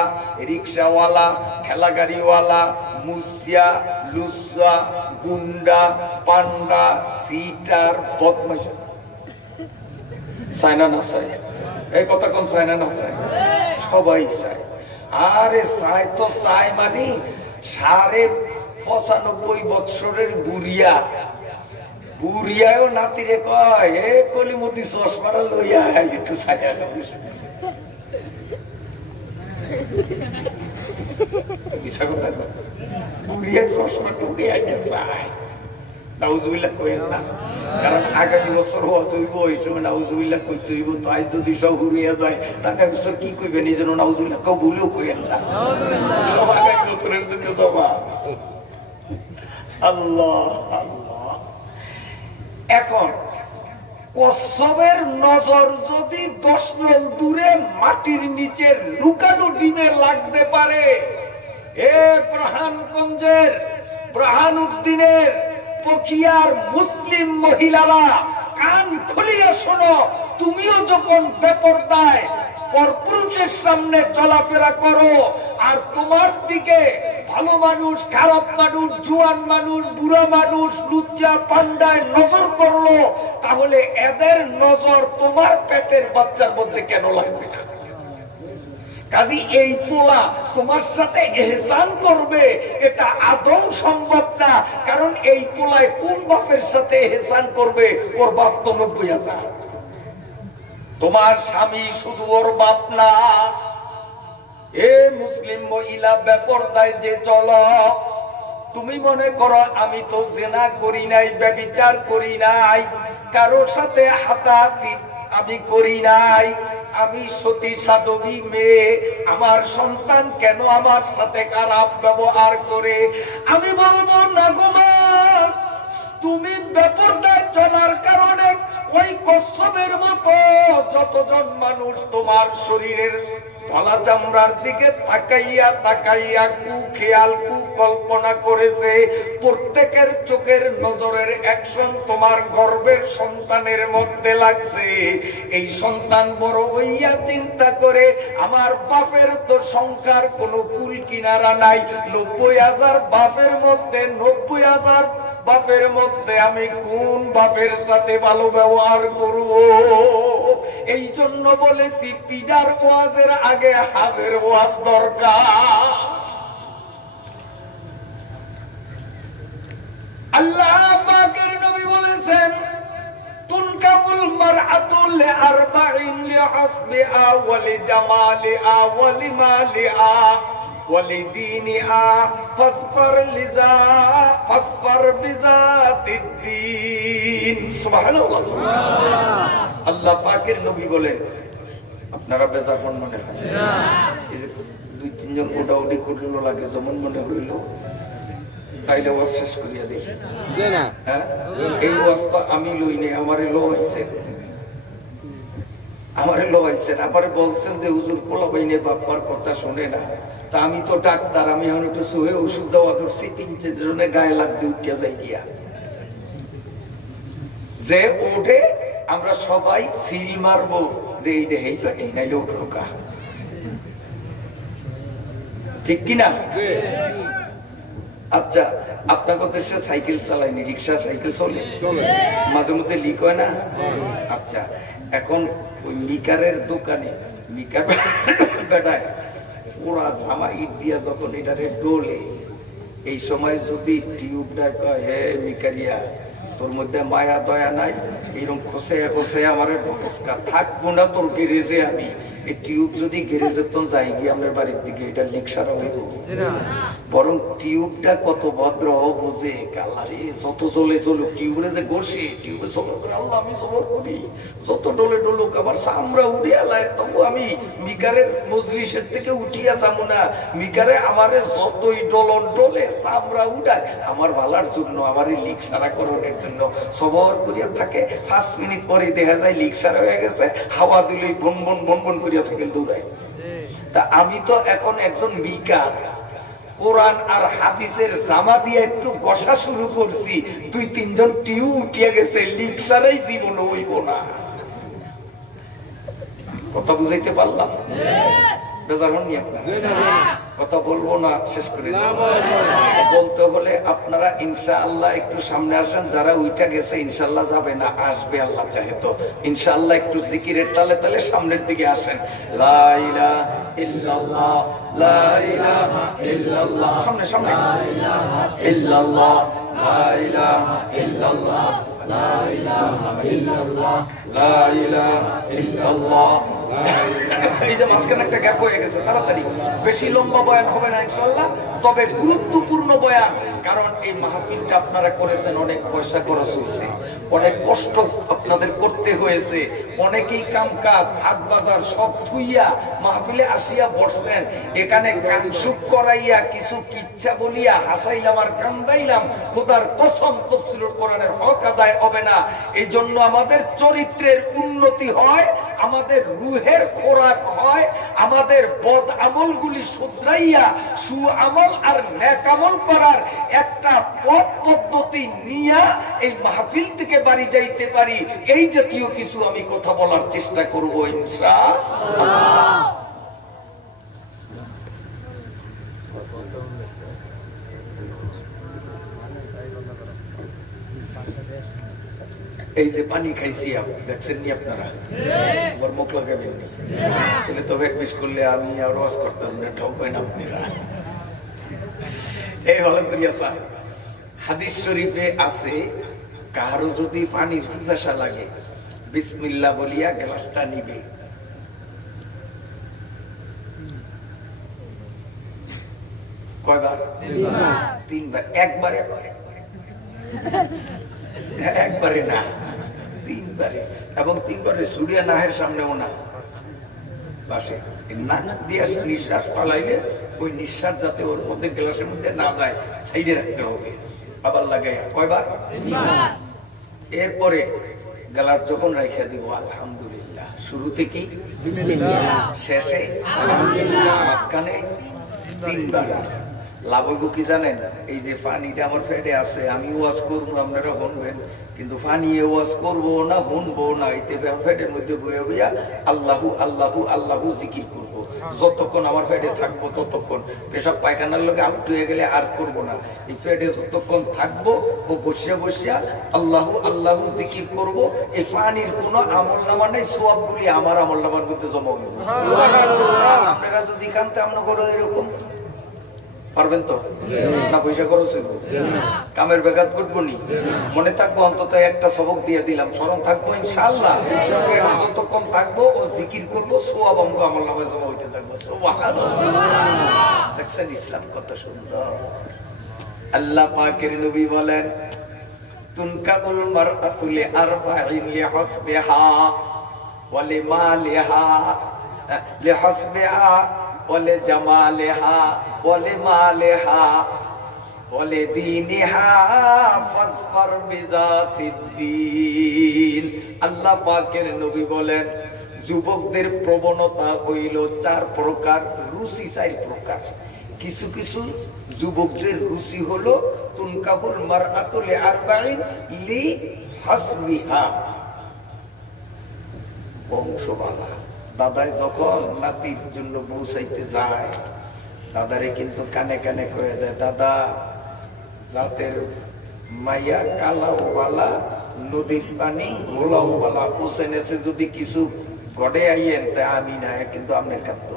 রিক্সাওয়ালা, ঠেলাগাড়িওয়ালা, মুসিয়া, লুসা, গুন্ডা, পান্ডা, সিটার, বদমাশ, চায় না চায়? এই কথা কোন চায় না চায়? সবাই চায়। আরে চায় তো চায় মানে 95 বৎসরের বুড়িয়া, বুড়িয়াও নাতিরে কয় এ কলিমতি চশমাটা লইয়া একটু ছায়া বুড়িয়া চশমা টুকে চায়। নাউজুবিল্লাহ কইেন না, কারণ আগামী বছর হজ হইব, ওই সময় নাউজুবিল্লাহ কইতে হইব। তাই যদি সব ঘুরিয়া যায় আগামী বছর কি কইবেন, এই জন্য নাউজুবিল্লাহ কেউ ভুলেও কইেন না। সব আগামী বছরের জন্য দোয়া। আল্লাহ আল্লাহ। এখন কচ্ছপের নজর যদি 10 নল দূরে মাটির নিচে লুকানো ডিমে লাগতে পারে, এ ব্রাহ্মণগঞ্জের ব্রাহ্মণউদ্দিনের পখিয়ার মুসলিম মহিলারা কান খুলিয়া শোনো, তুমিও যখন বেপরদায় পরপুরুষের সামনে চলাফেরা করো, আর তোমার দিকে ভালো মানুষ, খারাপ মানুষ, জুয়ান মানুষ, বুড়া মানুষ, লুচ্চা পান্ডায় নজর করলো, তাহলে এদের নজর তোমার পেটের বাচ্চার মধ্যে কেন লাগবে না? কাজী এই পোলা তোমার সাথে এহসান করবে, এটা আদৌ সম্ভব না। কারণ এই পোলায় কোন বাপের সাথে এহসান করবে? ওর বাপ তো 90,000। তোমার স্বামী শুধু ওর বাপ না। এ মুসলিম মহিলা বেপরদায় যে চলো, তুমি মনে করো আমি তো জেনা করি নাই, ব্যভিচার করি নাই, কারোর সাথে হাতাহাতি আমি করি নাই, আমি সতী সাধবী মেয়ে, আমার সন্তান কেন আমার সাথে খারাপ ব্যবহার করে? আমি বলবো না গো মা, তুমি বেপরদায় চলার কারণে ওই কচ্ছপের মতো যতজন মানুষ তোমার শরীরের ধলা চামড়ার দিকে তাকাইয়া তাকাইয়া কুখেয়াল কুকল্পনা করেছে, প্রত্যেকের চোখের নজরের অ্যাকশন তোমার গর্ভের সন্তানের মধ্যে লাগছে। এই সন্তান বড় হইয়া চিন্তা করে আমার বাপের তো সংখ্যার কোনো কুল কিনারা নাই, 90,000 বাপের মধ্যে 90,000 বাপের মধ্যে আমি কোন বাপের সাথে ভালো ব্যবহার করব? এই জন্য বলেছি পিডার ওয়াজের আগে হাজের ওয়াজ দরকার। আল্লাহ পাকের নবী বলেছেন তুনকাউল মারআতু লিআরবাইন লিহাসবিহা ওয়া লিজামালিহা ওয়া লিমালিহা ওয়ালিদিনিহা ফাসফার বিযাতিদ্দীন। সুবহানাল্লাহ সুবহানাল্লাহ। আল্লাহ পাকের নবী বলেন, আপনারা বেজার মনে হয় না? এই যে 2-3 জন ওটাউটি করলো লাগে যেমন মনে হইল, তাইলে ওয়াজ শেষ করিয়া দেখি হ্যাঁ এই ওয়াজটা আমি লই নেই আমারে লইছেন আমারে বলছেন যে হুজুর পোলা বাইনে বাপ্পার কথা শুনে না তা আমি তো ডাক্তার আমি এখন একটু শুয়ে ওষুধ দেওয়া ধরছি 3-4 জনের গায়ে লাগছে উঠিয়া যাই গিয়া যে ওঠে আমরা সবাই সিল মারবো যে এই দেহে কাটি নাইলে উঠলো কা ঠিক কিনা আচ্ছা আপনার কথা সাইকেল চালায়নি রিক্সা সাইকেল চলে মাঝে মধ্যে লিক হয় না আচ্ছা এখন ওই মিকারের দোকানে মিকার বেটায় ওরা জামা ইট দিয়া যখন এটারে ডোলে এই সময় যদি টিউবটা কয় হে মিকারিয়া তোর মধ্যে মায়া দয়া নাই এরকম খসে খসে আমার থাকবো না তোর গ্যারেজে আমি এই টিউব যদি গ্যারেজের তো যাই গিয়ে আমার বাড়ির দিকে এটা লিক সারা হইব বরং টিউবটা কত ভদ্র বুঝে কালারে যত চলে চলুক টিউবে যে বসে টিউবে সবর করে আল্লাহ আমি সবর করি যত ডলে ডলুক আমার চামড়া উড়ে আলায় তবু আমি মিকারের মজলিসের থেকে উঠিয়া যাবো না মিকারে আমারে যতই ডলন ডলে চামড়া উঠায় আমার ভালার জন্য আমার এই লিক সারা করানোর জন্য সবর করিয়া থাকে 5 মিনিট পরে দেখা যায় লিক সারা হয়ে গেছে হাওয়া দিলেই বন বন বন বন করিয়া সাইকেল দৌড়ায় তা আমি তো এখন একজন মিকার কোরআন আর হাদিসের জামা দিয়ে একটু বসা শুরু করছি 2-3 জন টিউ উঠিয়া গেছে লিক সারাই জীবন হইব না কথা বুঝাইতে পারলাম কথা বলবো না শেষ করে বলতে হলে আপনারা ইনশাআল্লাহ একটু সামনে আসেন যারা উইটা গেছে ইনশাআল্লাহ যাবে না আসবে আল্লাহ চাহে তো ইনশাআল্লাহ একটু জিকিরের তালে তালে সামনের দিকে আসেন লা ইলাহা ইল্লাল্লাহ লা ইলাহা ইল্লাল্লাহ সামনে সামনে লা ইলাহা ইল্লাল্লাহ লা ইলাহা ইল্লাল্লাহ লা ইলাহা ইল্লাল্লাহ লা ইলাহা ইল্লাল্লাহ এই যে মাঝখানে একটা গ্যাপ হয়ে গেছে তাড়াতাড়ি বেশি লম্বা বয়ান হবে না ইনশাআল্লাহ তবে গুরুত্বপূর্ণ বয়ান কারণ এই মাহফিলটা আপনারা করেছেন অনেক পয়সা খরচ হয়েছে অনেক কষ্ট আপনাদের করতে হয়েছে অনেকেই কাম কাজ হাট বাজার সব থুইয়া মাহফিলে আসিয়া বসছেন এখানে কানসুক করাইয়া কিছু কিচ্ছা বলিয়া হাসাইলাম আর কান্দাইলাম খোদার কসম তাফসীরুল কোরআনের হক আদায় হবে না এই জন্য আমাদের চরিত্রের উন্নতি হয় আমাদের রুহের খোরাক হয় আমাদের বদ আমলগুলি শুধরাইয়া সুআমল আর নেক আমল করার একটা পথ পদ্ধতি নিয়ে এই মাহফিল থেকে বাড়ি যাইতে পারি এই জাতীয় কিছু আমি কথা বলার চেষ্টা করব ইনশাআল্লাহ এই যে পানি খাইছি দেখছেন নি আপনারা আমার মুখ লাগাবেন নি বলে তো ভেট মিস করলে আমি আর ওয়াজ করতাম না ঠকবেন আপনারা এই হলো করিয়া স্যার হাদিস শরীফে আছে কারো যদি পানির পিপাসা লাগে বিসমিল্লাহ বলিয়া গ্লাসটা নিবে কয়বার 3 বার একবারে একবারে না 3 বারে এবং 3 বারে সূর্য নাহের সামনেও না বাসে নাক দিয়ে নিঃশ্বাস পালাইলে ওই নিঃশ্বাস যাতে ওর মধ্যে গ্লাসের মধ্যে না যায় সাইডে রাখতে হবে আবার লাগাই কয়বার 3 বার এরপরে গলার যখন রাখিয়া দিব আলহামদুলিল্লাহ শুরুতে কি বিসমিল্লাহ শেষে আলহামদুলিল্লাহ মাঝখানে 3 বার লাভ হইব কি জানেন এই যে পানিটা আমার পেটে আছে আমি ওয়াজ করবো আপনারা শুনবেন কিন্তু পানি ওয়াজ করবো না শুনবো না এতে পেটের মধ্যে বইয়া বইয়া আল্লাহু আল্লাহু আল্লাহু জিকির করবো যতক্ষণ আমার পেটে থাকবো ততক্ষণ পেশাব পায়খানার লোকে আউট হয়ে গেলে আর করবো না এই পেটে যতক্ষণ থাকবো ও বসিয়া বসিয়া আল্লাহু আল্লাহু জিকির করবো এই পানির কোনো আমল নামা নেই সওয়াবগুলি আমার আমল নামার মধ্যে জমা হইব আপনারা যদি কানতে আমরা করো এরকম পারবেন তো না পয়সা খরচ হইব কামের বেগাত করবো নি মনে থাকবো অন্তত একটা সবক দিয়ে দিলাম স্মরণ থাকবো ইনশাআল্লাহ যতক্ষণ থাকবো ও জিকির করবো সোয়াব অঙ্গ আমল নামে জমা হইতে থাকবো দেখছেন ইসলাম কত সুন্দর আল্লাহ পাকের নবী বলেন তুনকাবুল মারআতু লিআরবাইন লিহাসবিহা ওয়া লিমালিহা লিহাসবিহা ওয়ালে জামালেহা ওয়ালে মালেহা বলে দীনিহা ফাসফার বিযাতিদ্দীন। আল্লাহ পাকের নবী বলেন যুবকদের প্রবণতা হইল 4 প্রকার, রুচি 4 প্রকার। কিছু কিছু যুবকদের রুচি হলো তুনকাহুল মারআতু লিআরবাইন লিহাসবিহা, বংশবালা। দাদাই যখন নাতির জন্য বউ চাইতে যায়, দাদারে কিন্তু কানে কানে কয়ে দেয়, দাদা জাতের মাইয়া কালাও বালা, নদীর পানি গোলাও বালা, হোসেন এসে যদি কিছু গড়ে আইয়েন তা আমি না, কিন্তু আপনার কাঁদত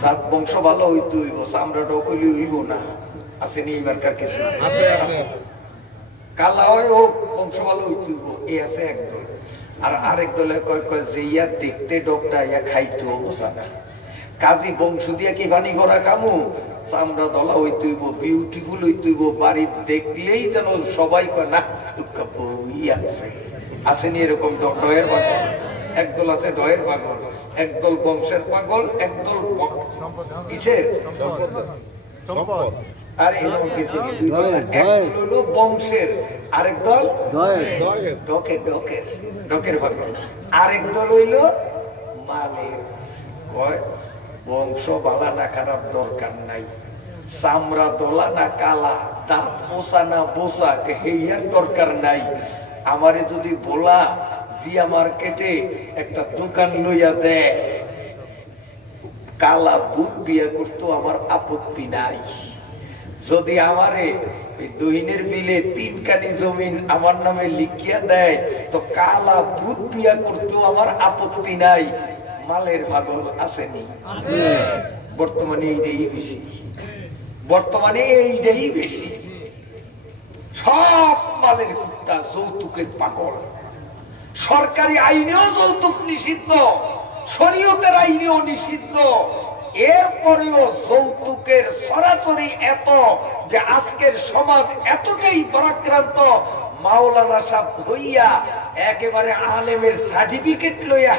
জাত বংশ ভালো হইতে হইব, চামড়াটাও কইলে হইব না। আসেনি এবারকার কিছু কালা হয় হোক, বংশ ভালো হইতে হইব, এ আছে একদল। আর আরেক দলে কয় কয় যে ইয়া দেখতে ডকটা ইয়া খাইতে বোঝা না, কাজী বংশ দিয়া কি বানি করা খামু, চামড়া দলা হইতে হইব, বিউটিফুল হইতে হইব, বাড়ি দেখলেই যেন সবাই কয় না বই আছে। আসেনি এরকম ডয়ের পাগল, একদল আছে ডয়ের পাগল, একদল বংশের পাগল, একদল কিসের আর বংশের, আরেক দল ডকের ডকের ডকের পাগল, আরেক দল হইল মালের। কয় বংশ বালা না খারাপ দরকার নাই, চামড়া দোলা না কালা, দাঁত পোষা না বোসা হেয়ার দরকার নাই। আমারে যদি বলা জিয়া মার্কেটে একটা দোকান লইয়া দেয়, কালা বুধ বিয়ে করতো আমার আপত্তি নাই। যদি আমারে দহিনের বিলে 3 কানি জমিন আমার নামে লিখিয়া দেয়, তো কালা ভূত বিয়া করতো আমার আপত্তি নাই। মালের পাগল আসেনি? বর্তমানে এইটাই বেশি, বর্তমানে এইটাই বেশি। সব মালের কুত্তা, যৌতুকের পাগল। সরকারি আইনেও যৌতুক নিষিদ্ধ, শরীয়তের আইনেও নিষিদ্ধ, এরপরেও যৌতুকের সরাসরি এত যে আজকের সমাজ এতটাই পরাক্রান্ত, মাওলানা সাহেব হইয়া একেবারে আলেমের সার্টিফিকেট লইয়া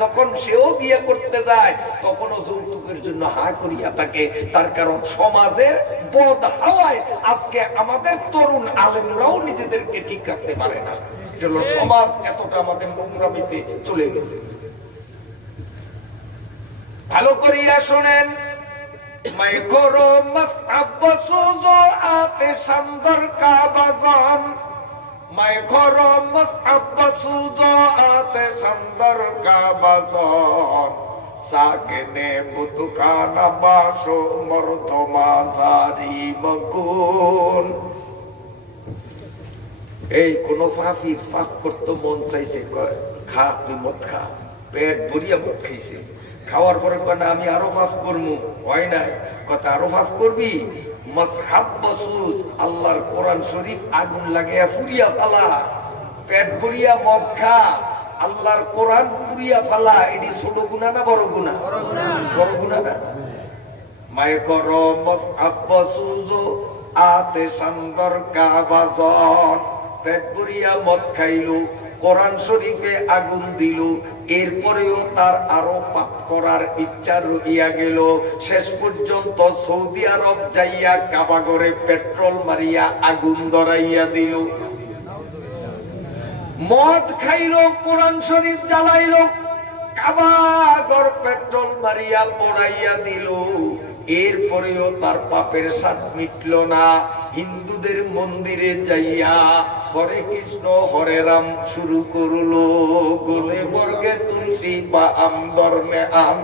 যখন সেও বিয়ে করতে যায়, তখনও যৌতুকের জন্য হা করিয়া থাকে। তার কারণ সমাজের বদ হাওয়ায় আজকে আমাদের তরুণ আলেমরাও নিজেদেরকে ঠিক রাখতে পারে না। সমাজ এতটা আমাদের নোংরামিতে চলে গেছে। ভালো করিয়া শোনেন, মাই করো মাসআব সুজো আতে শামদার কাবাজান, মাই করো মাসআব সুজো আতে শামদার কাবাজান, সাগনে বুদখানা বাসো মর্দমা জারি মগুন। এই কোন ফাফির ফাফ করতে মন চাইছে, কয় খা তুই মদ খা, পেট ভরিয়া মদ খাইছে, খাওয়ার পরে কয় না আমি আরো ফাফ করবো, হয় না, কথা আরো ফাফ করবি, মাসহাব বসুস আল্লাহর কোরআন শরীফ আগুন লাগাইয়া ফুরিয়া ফালা, পেট ভরিয়া মদ খা, আল্লাহর কোরআন পুরিয়া ফালা। এটি ছোট গুনাহ না বড় গুনাহ? বড় গুনাহ না? মায়ে করো মাসহাব বসুস আতে শামদার কাবাজান, পেট ভরিয়া মদ খাইলো, কোরআন শরীফে আগুন দিল, এরপরেও তার আরো পাপ করার ইচ্ছা রইয়া গেল। শেষ পর্যন্ত সৌদি আরব যাইয়া কাবাগরে পেট্রোল মারিয়া আগুন ধরাইয়া দিল। মদ খাইলো, কোরআন শরীফ জ্বালাইলো, কাবাগর পেট্রোল মারিয়া পোড়াইয়া দিল। এরপরেও তার পাপের স্বাদ মিটল না। হিন্দুদের মন্দিরে যাইয়া হরে কৃষ্ণ হরে রাম শুরু করলো, গোলে বর্গে তুলসী বা আম ধর্মে আম,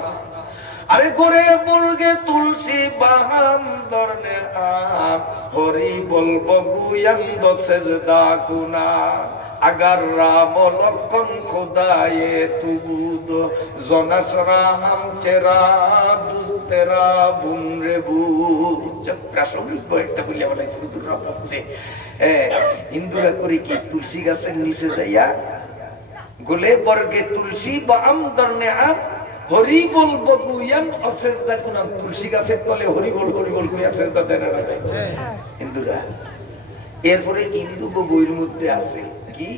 আরে গোরে বর্গে তুলসী বা আম ধর্মে আম, হরি বলব গুয়ান্দ সেজদা গুনা, আগার রাম লক্ষণ খোদায়ে তুবুদ, জনাসরা আম চেরা দুস্তেরা বুনরে বুঝ। প্রাসঙ্গিক একটা বলে বলে হিন্দুরা বলছে, হিন্দুরা করে কি তুলসী গাছের নিচে যাইয়া গোলে বর্গে তুলসী বা আম ধর্মে আম, হরি বল বগুয়ান অসেজদা গুনাম। তুলসী গাছের তলে হরি বল কইয়া সেজদা দেন না হিন্দুরা। এরপরে হিন্দু বইয়ের মধ্যে আছে কি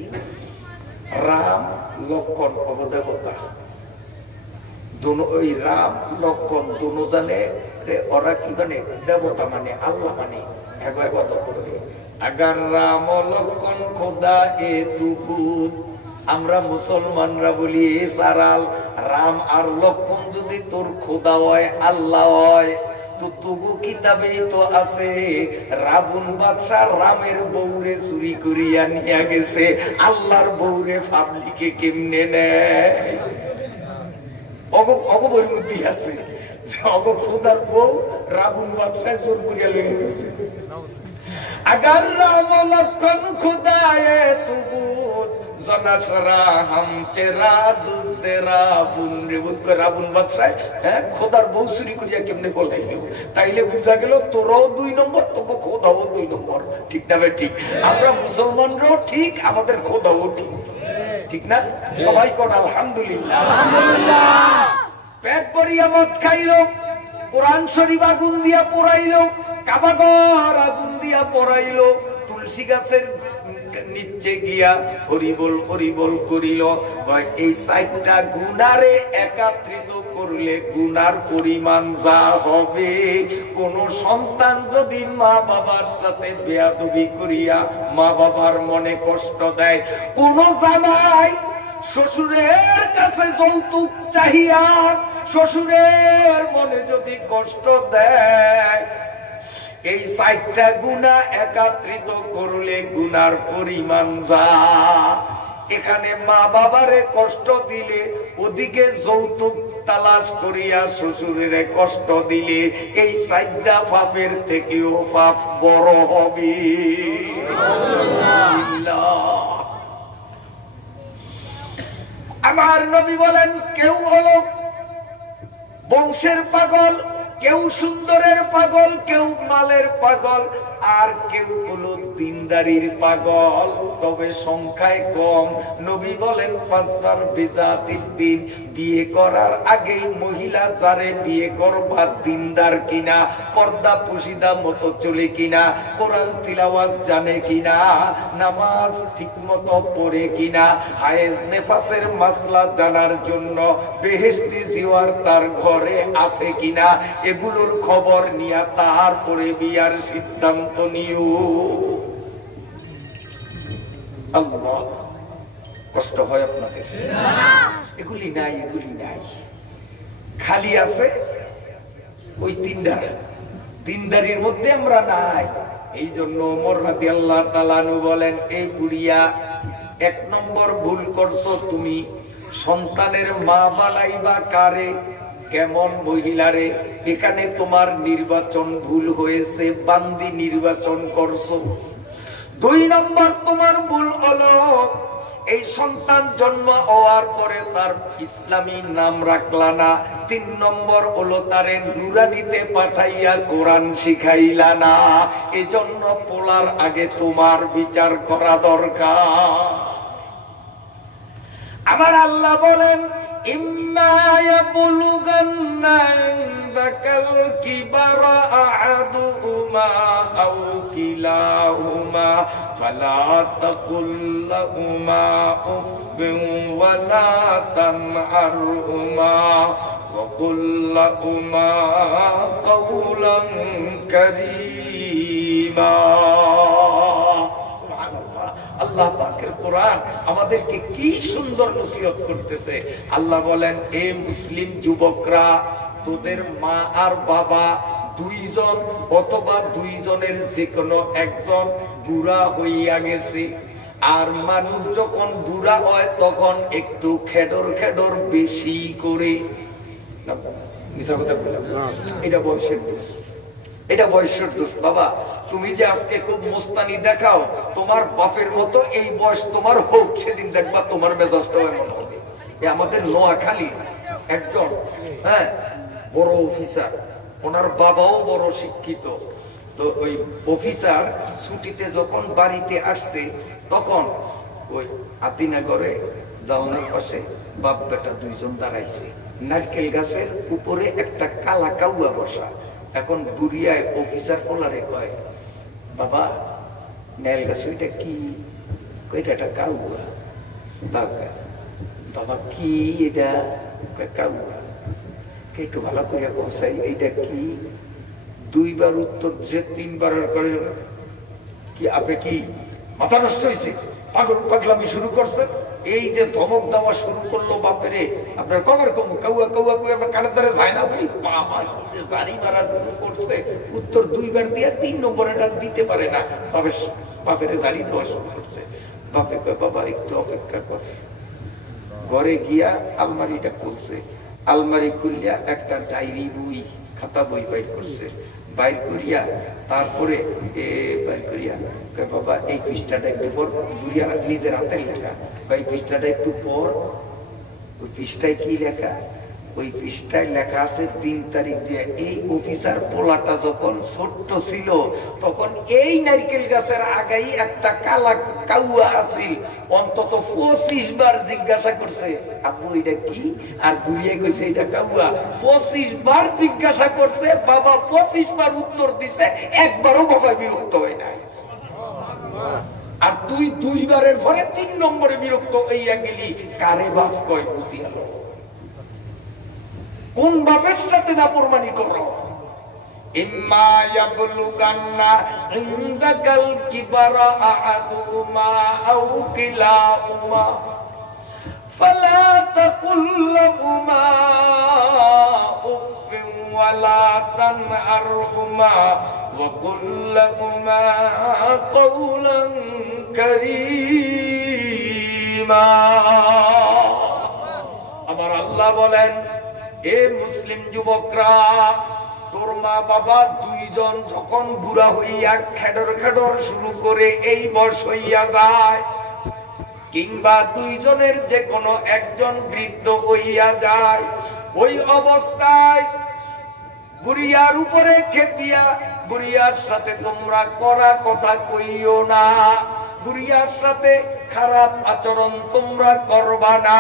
রাম লক্ষণ অবদেবতা, ওই রাম লক্ষণ দুনো জানে ওরা কি মানে দেবতা মানে আল্লাহ মানে আগার রাম লক্ষণ খোদা এ তুকুত। আমরা মুসলমানরা বলি এ সারাল রাম আর লক্ষণ যদি তোর খোদা হয় আল্লাহ হয় তো তবু কিতাবেই তো আছে রাবণ বাদশা রামের বউরে চুরি করিয়া নিয়ে গেছে, আল্লাহর বউরে পাবলিকে কেমনে নেয়? অগবর মধ্যে আছে অগ খোদার বউ রাবণ বাদশায় চোর করিয়া লেগে গেছে। আগার রাম লক্ষণ খুদায় তবু জনাসরা হাম চেরা দুজতে রাবণ রে বুঝ রাবণ বাদশায় খোদার বউ চুরি করিয়া কেমনে বলাইল? তাইলে বুঝা গেল তোরাও 2 নম্বর, তোকে খোদাও 2 নম্বর। ঠিক না ভাই? ঠিক। আমরা মুসলমানরাও ঠিক, আমাদের খোদাও ঠিক, ঠিক না? সবাই কোন আলহামদুলিল্লাহ। পেট ভরিয়া মদ খাইলো, কোরআন শরীফ আগুন দিয়া পোড়াইলো, কাবাঘর আগুন দিয়া পোড়াইলো, তুলসী গাছের নিচে গিয়া হরিবল হরিবল করিল। এই 4টা গুনারে একত্রিত করলে গুনার পরিমাণ যা হবে, কোন সন্তান যদি মা বাবার সাথে বেয়াদবি করিয়া মা বাবার মনে কষ্ট দেয়, কোন জামাই শ্বশুরের কাছে যৌতুক চাহিয়া শ্বশুরের মনে যদি কষ্ট দেয়, এই 4টা গুনাহ একত্রিত করলে গুনার পরিমাণ যা। এখানে মা বাবারে কষ্ট দিলে, ওদিকে যৌতুক তালাশ করিয়া শ্বশুরের কষ্ট দিলে, এই 4টা পাপের থেকেও পাপ বড় হবে। আমার নবী বলেন, কেউ হলো বংশের পাগল, কেউ সুন্দরের পাগল, কেউ মালের পাগল, আর কেউ হলো দিনদারির পাগল, তবে সংখ্যায় কম। নবী বলেন 5 বার বিজাতির দিন, বিয়ে করার আগেই মহিলা যারে বিয়ে করবা দিনদার কিনা, পর্দা পুশিদা মতো চলে কিনা, কোরআন তিলাওয়াত জানে কিনা, নামাজ ঠিক মতো পড়ে কিনা, হায়েজ নেফাসের মাসলা জানার জন্য বেহেশতি জিওয়ার তার ঘরে আছে কিনা, এগুলোর খবর নিয়ে তারপরে বিয়ার সিদ্ধান্ত নিও। আল্লাহ, কষ্ট হয় আপনাদের? এগুলি নাই, এগুলি নাই, খালি আছে ওই 3টা দিনদারির মধ্যে আমরা নাই। এই জন্য ওমর রাদিয়াল্লাহু তাআলা আনহু বলেন, এই বুড়িয়া 1 নম্বর ভুল করছো তুমি, সন্তানের মা বানাইবা কারে, কেমন মহিলারে? এখানে তোমার নির্বাচন ভুল হয়েছে, বান্দি নির্বাচন করছো। 2 নম্বর তোমার ভুল হলো, এই সন্তান জন্ম হওয়ার পরে তার ইসলামী নাম রাখলা না। 3 নম্বর হলো তারে নুরানিতে পাঠাইয়া কোরআন শিখাইলা না। এজন্য পোলার আগে তোমার বিচার করা দরকার। আমার আল্লাহ বলেন, ইম্মা ইয়াবলুগান্না ইনদাকাল কিবারা আহাদুহুমা আও কিলাহুমা ফালা তাকুল লাহুমা উফফিন ওয়ালা তানহারহুমা ওয়া কুল লাহুমা কাওলান কারীমা। আল্লাহ পাকের কোরআন আমাদেরকে কি সুন্দর নসিহত করতেছে। আল্লাহ বলেন, এ মুসলিম যুবকরা, তোদের মা আর বাবা 2 জন অথবা 2 জনের যে কোনো একজন বুড়া হইয়া গেছে। আর মানুষ যখন বুড়া হয় তখন একটু খেডর খেডর বেশি করে। মিছা কথা বললাম? এটা বয়সের দোষ, এটা বয়সের দোষ। বাবা, তুমি যে আজকে খুব মোস্তানি দেখাও, তোমার বাপের মতো এই বয়স তোমার হোক, সেদিন দেখবা তোমার মেজাজটা এমন হবে। আমাদের নোয়াখালী একজন বড় অফিসার, ওনার বাবাও বড় শিক্ষিত। তো ওই অফিসার ছুটিতে যখন বাড়িতে আসছে, তখন ওই আতিনাগরে জাওনার পাশে বাপ বেটা 2 জন দাঁড়াইছে। নারকেল গাছের উপরে একটা কালা কাউয়া বসা। এখন বুড়িয়ায় অফিসার পোলারে কয়, বাবা নারকেল গাছ ওইটা কি? কয়টা একটা কাউয়া। বাবা কি এটা? কাউয়া। একটু ভালো করে বসাই, এইটা কি? দুইবার উত্তর যে তিনবারের করে কি আপনি কি মাথা নষ্ট হয়েছে? পাগল পাগলামি শুরু করছে। এই যে ধমক দেওয়া শুরু করলো বাপেরে, আপনার কবার কম কাউয়া কাউয়া কই আপনার কানের দ্বারা যায় না, বলি বাবা কি যে জারি মারা শুরু করছে। উত্তর দুইবার দিয়ে 3 নম্বর এটা দিতে পারে না, বাপেরে জারি দেওয়া শুরু করছে। বাপে কয় বাবা একটু অপেক্ষা কর। ঘরে গিয়া আলমারিটা খুলছে, আলমারি খুলিয়া একটা ডায়েরি বই খাতা বই বাইর করছে, বাইর করিয়া তারপরে বাইর করিয়া বাবা এই পৃষ্ঠাটা একটু পর, নিজের হাতের লেখা, বা এই পৃষ্ঠাটা একটু পর। ওই পৃষ্ঠায় কি লেখা? ওই পৃষ্ঠায় লেখা আছে 3 তারিখ দিয়ে। এই অফিসার পোলাটা যখন ছোট্ট ছিল তখন এই নারকেল গাছের আগাই একটা কালা কাউয়া আছিল, অন্তত 25 বার জিজ্ঞাসা করছে আপু এটা কি, আর ঘুরিয়ে কইছে এটা কাউয়া। 25 বার জিজ্ঞাসা করছে, বাবা 25 বার উত্তর দিছে, একবারও বাবা বিরক্ত হয় নাই। আর তুই 2 বারের পরে 3 নম্বরে বিরক্ত হইয়া গেলি। কারে বাপ কয় বুঝিয়াল? কোন বাপের সাথে নাফরমানি করো? ইম্মা ইয়াবলুগান্না ইনদাকাল কিবারা আহাদুহুমা আও কিলাহুমা ফালা তাকুল লাহুমা উফফিন ওয়ালা তানহারহুমা ওয়া কুল লাহুমা কাওলান কারীমা। আমার আল্লাহ বলেন, এ মুসলিম যুবকরা, তোর মা বাবা 2 জন যখন বুড়া হইয়া খেডর খেডর শুরু করে এই বয়স হইয়া যায়, কিংবা 2 জনের যে কোনো একজন বৃদ্ধ হইয়া যায়, ওই অবস্থায় বুড়িয়ার উপরে খেপিয়া বুড়িয়ার সাথে তোমরা কড়া কথা কইও না, বুড়িয়ার সাথে খারাপ আচরণ তোমরা করবা না।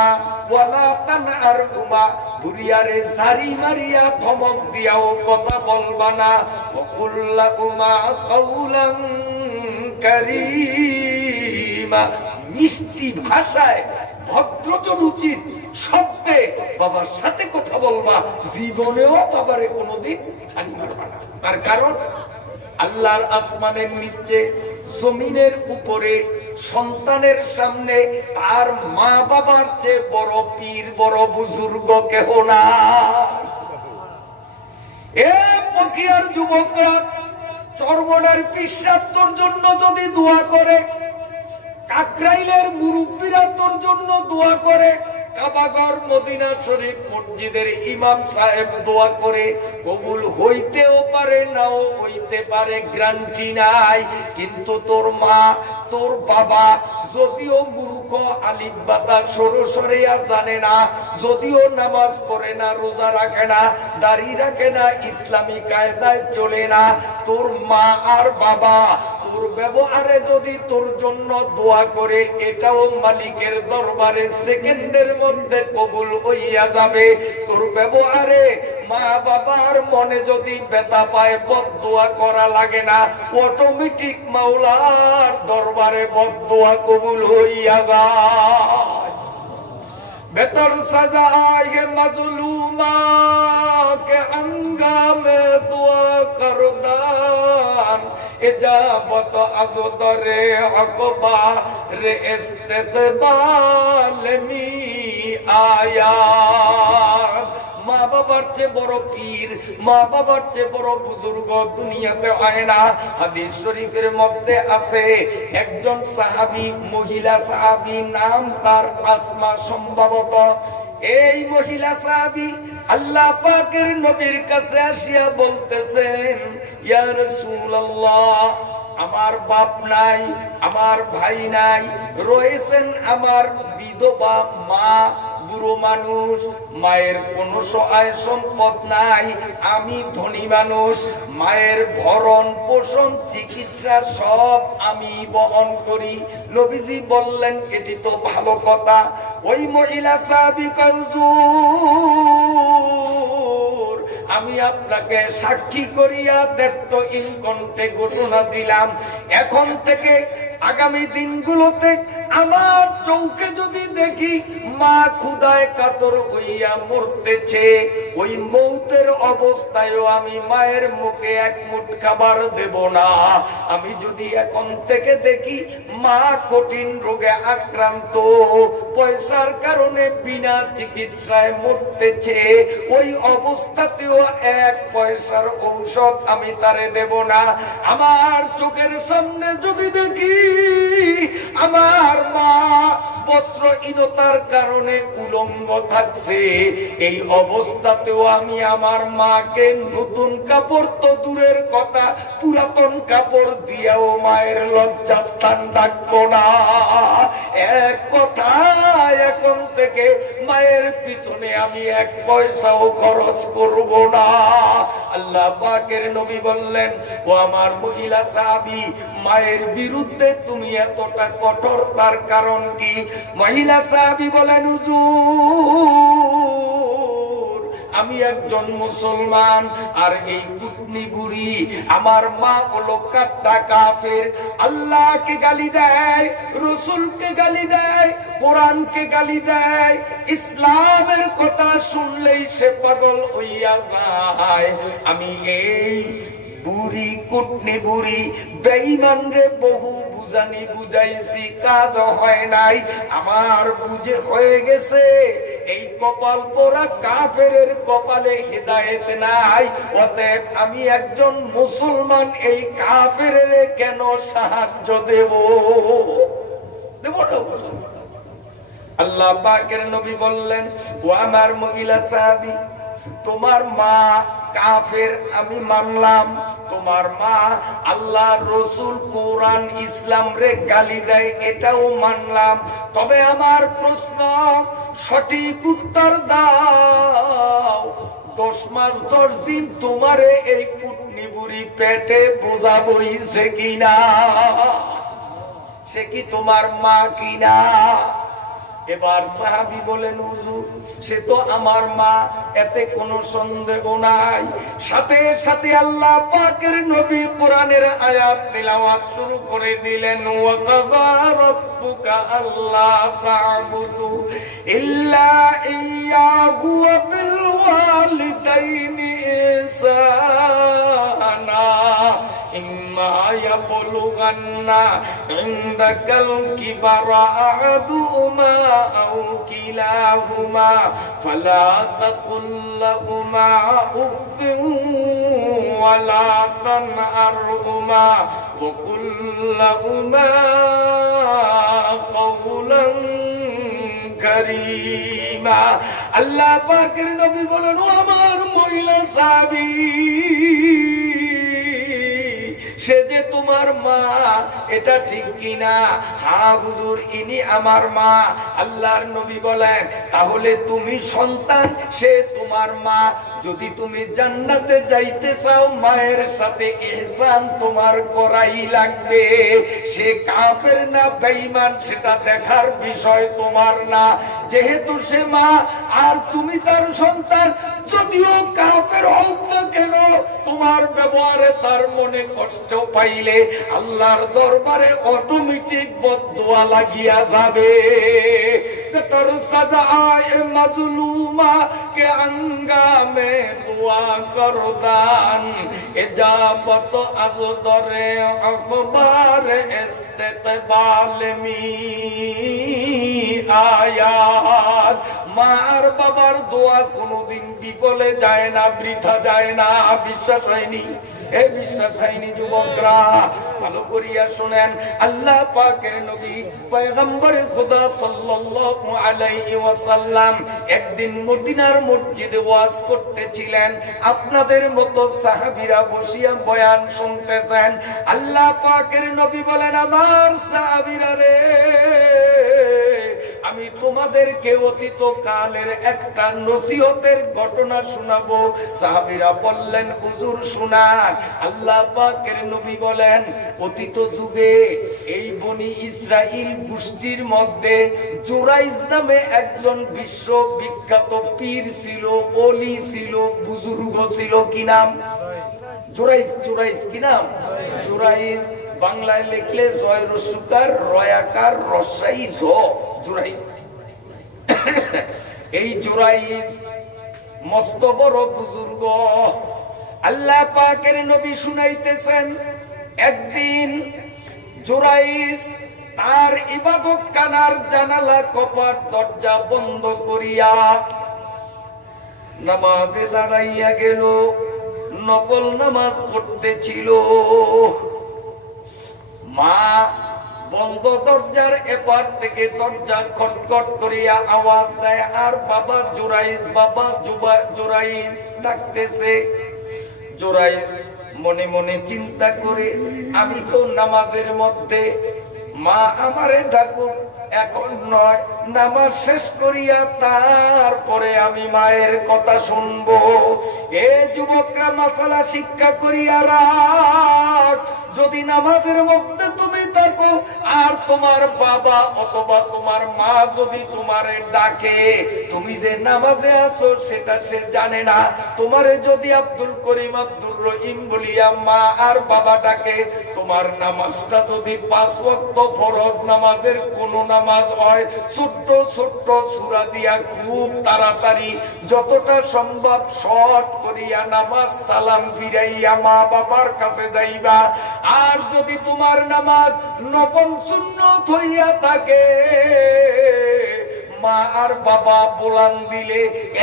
ওয়ালা তানহারহুমা, বুড়িয়ারে ঝাড়ি মারিয়া ধমক দিয়াও কথা বলবা না। ওয়াকুল লাহুমা কাওলান কারীমা, মিষ্টি ভাষায় ভদ্রজন উচিত শব্দে বাবার সাথে কথা বলবা, জীবনেও বাবারে কোনোদিন ঝাড়ি মারবা না। তার কারণ আল্লাহর আসমানের নিচে জমিনের উপরে সন্তানের সামনে তার মা বাবার চেয়ে বড় পীর বড় বুজুর্গ কেহ নাই। এ পকিয়ার যুবকরা, চরমনার পিসা তোর জন্য যদি দোয়া করে, কাকরাইলের মুরব্বীরা তোর জন্য দোয়া করে, কাবাগর মদিনা শরীফ মসজিদের ইমাম সাহেব দোয়া করে, কবুল হইতেও পারে নাও হইতে পারে, গ্যারান্টি নাই। কিন্তু তোর মা তোর বাবা যদিও মূর্খ, আলিফ বাতা সরসরিয়া জানে না, যদিও নামাজ পড়ে না, রোজা রাখে না, দাড়ি রাখে না, ইসলামী কায়দায় চলে না, তোর মা আর বাবা তোর ব্যবহারে যদি তোর জন্য দোয়া করে, এটাও মালিকের দরবারে সেকেন্ডের মধ্যে কবুল হইয়া যাবে। তোর ব্যবহারে মা বাবার মনে যদি ব্যথা পায়, বদদোয়া করা লাগে না, অটোমেটিক মাওলার দরবারে বদদোয়া কবুল হইয়া যায়। বেতর সাজায় মাজলুমা কে আঙ্গামে দোয়া করদান, ইজাবত আজদরে আকবা রে ইস্তেকবাল মি আয়া। মা বাবার চেয়ে বড় পীর, মা বাবার চেয়ে বড় বুজুর্গ দুনিয়াতে হয় না। হাদিস শরীফের মধ্যে আছে, একজন সাহাবী, মহিলা সাহাবী, নাম তার আসমা সম্ভবত। এই মহিলা সাহাবী আল্লাহ পাকের নবীর কাছে আসিয়া বলতেছেন, ইয়া রাসূলুল্লাহ, আমার বাপ নাই, আমার ভাই নাই, রয়েছেন আমার বিধবা মা, বুড়ো মানুষ, মায়ের কোনো সহায় সম্পদ নাই, আমি ধনী মানুষ, মায়ের ভরণ পোষণ চিকিৎসা সব আমি বহন করি। নবীজি বললেন, এটি তো ভালো কথা। ওই মহিলা সাহাবী কয়, হুজুর, আমি আপনাকে সাক্ষী করিয়া দেড়ত ইনকন্টে ঘোষণা দিলাম, এখন থেকে আগামী দিনগুলোতে আমার চৌকে যদি দেখি মা ক্ষুধায় কাতর হইয়া মরতেছে, ওই মৌতের অবস্থায়ও আমি মায়ের মুখে এক মুঠ খাবার দেব না। আমি যদি এখন থেকে দেখি মা কঠিন রোগে আক্রান্ত, পয়সার কারণে বিনা চিকিৎসায় মরতেছে, ওই অবস্থাতেও এক পয়সার ঔষধ আমি তারে দেব না। আমার চোখের সামনে যদি দেখি আমার মা বস্ত্রহীনতার কারণে উলঙ্গ থাকছে, এই অবস্থাতেও আমি আমার মাকে নতুন কাপড় তো দূরের কথা, পুরাতন কাপড় দিয়েও মায়ের লজ্জাস্থান ডাকবো না। এক কথা, এখন থেকে মায়ের পিছনে আমি এক পয়সাও খরচ করব না। আল্লাহ পাকের নবী বললেন, ও আমার মহিলা সাহাবী, মায়ের বিরুদ্ধে তুমি এতটা কঠোর, তার কারণ কি? মহিলা সাহাবী বলেন, হুজুর, আমি একজন মুসলমান, আর এই কুটনি বুড়ি আমার মা হলো কাট্টা কাফের, আল্লাহকে গালি দেয়, রসুলকে গালি দেয়, কোরআনকে গালি দেয়, ইসলামের কথা শুনলেই সে পাগল হইয়া যায়। আমি এই বুড়ি কুটনি বুড়ি বেঈমান রে বহু বুঝানি বুঝাইছি, কাজ হয় নাই, আমার বুঝে হয়ে গেছে এই কপাল পোড়া কাফেরের কপালে হিদায়েত নাই, অতএব আমি একজন মুসলমান, এই কাফেরের কেন সাহায্য দেব? আল্লাহ পাকের নবী বললেন, ও আমার মহিলা সাহাবী, তোমার মা কাফের আমি মানলাম, তোমার মা আল্লাহ, রসুল, কোরআন, ইসলাম রে গালি দেয় এটাও মানলাম, তবে আমার প্রশ্ন সঠিক উত্তর দাও, 10 মাস 10 দিন তোমারে এই কুটনি বুড়ি পেটে বোঝা বইছে কিনা? সে কি তোমার মা কিনা? এবার সাহাবী বলেন, হুজুর, সে তো আমার মা, এতে কোনো সন্দেহ নাই। সাথে সাথে আল্লাহ পাকের নবী কোরআনের আয়াত তিলাওয়াত শুরু করে দিলেন, ওয়া কাযা রাব্বুকা আল্লা তা'বুদু ইল্লা ইয়্যাহু ওয়া বিল ওয়ালিদাইনি ইহসানা ইম্মা ইয়াবলুগান্না ইনদাকাল কিবারা আহাদুহুমা আও কিলাহুমা ফালা তাকুল লাহুমা উফফিন ওয়ালা তানহারহুমা ওয়া কুল লাহুমা কাওলান কারীমা। আল্লাহ পাকের নবী বলেন, ও আমার মহিলা সাহাবী, সে যে তোমার মা, এটা ঠিক কিনা? হ্যাঁ হুজুর, ইনি আমার মা। আল্লাহর নবী বলেন, তাহলে তুমি সন্তান, সে তোমার মা। যদি তুমি জান্নাতে যাইতে চাও, মায়ের সাথে ইহসান তোমার করাই লাগবে। সে কাফের না বেঈমান সেটা দেখার বিষয় তোমার না, যেহেতু সে মা আর তুমি তার সন্তান, যদিও কাফের হোক না কেন, তোমার ব্যবহারে তার মনে কষ্ট পাইলে আল্লাহর দরবারে অটোমেটিক বদদুয়া লাগিয়া যাবে। তার সাজায়ে মাজলুমা কে আঙ্গামে দোয়া করদান ইজাবত আজদরে আখবার ইস্তেকবাল মি আয়াত। মা আর বাবার দোয়া কোনোদিন বিফলে যায় না, বৃথা যায় না। বিশ্বাস হয়নি? এই বিশ্বাস হয়নি যুবকরা, ভালো করিয়া শুনেন। আল্লাহ পাকের নবী পয়গম্বর খোদা সাল্লাল্লাহু আলাইহি ওয়াসাল্লাম একদিন মদিনার মসজিদে ওয়াজ করতেছিলেন। আপনাদের মতো সাহাবীরা বসিয়া বয়ান শুনতেছেন। আল্লাহ পাকের নবী বলেন, আমার সাহাবীরা রে, আমি তোমাদেরকে অতীত কালের একটা নসিহতের ঘটনা শোনাবো। সাহাবীরা বললেন, হুজুর শুনান। আল্লাহ পাকের নবী বলেন, অতীত যুগে এই বনি ইসরাইল গোষ্ঠীর মধ্যে জুরাইজ নামে একজন বিশ্ববিখ্যাত পীর ছিল, ওলি ছিল, বুজুর্গ ছিল। কি নাম? জুরাইজ। জুরাইজ কি নাম? জুরাইজ। বাংলায় লিখলে জয় রসুকার, রয়াকার, রসাই জ, জুরাইজ। এই জুরাইজ মস্ত বড় বুজুর্গ। আল্লাহ পাকের নবী শুনাইতেছেন, একদিন জুরাইজ তার ইবাদত খানার জানালা কপাট দরজা বন্ধ করিয়া নামাজে দাঁড়াইয়া গেল। নফল নামাজ পড়তেছিল। মা বন্ধ দরজার এপার থেকে দরজা খটখট করিয়া আওয়াজ দেয়, আর বাবা জুরাইজ ডাকতেছে। জুরাইজ মনে মনে চিন্তা করে, আমি তো নামাজের মধ্যে, মা আমারে ডাকুক এখন নয়, নামাজ শেষ করিয়া তারপরে আমি মায়ের কথা শুনবো। এ যুবকরা মাসালা শিক্ষা করিয়া রাখ, যদি নামাজের মধ্যে তুমি থাকো আর তোমার বাবা অথবা তোমার মা যদি তোমারে ডাকে, তুমি যে নামাজে আছো সেটা সে জানে না। তোমারে যদি আব্দুল করিম আব্দুর রহিম বলিয়া মা আর বাবা ডাকে, তোমার নামাজটা যদি 5 ওয়াক্ত ফরজ নামাজের কোন নামাজ হয়, ছোট্ট ছোট্ট সূরা দিয়া খুব তাড়াতাড়ি যতটা সম্ভব শর্ট করিয়া নামাজ সালাম ফিরাইয়া মা বাবার কাছে যাইবা। আর যদি তোমার নামাজ নফল সুন্নত হইয়া থাকে, মা আর বাবা বলান দিলে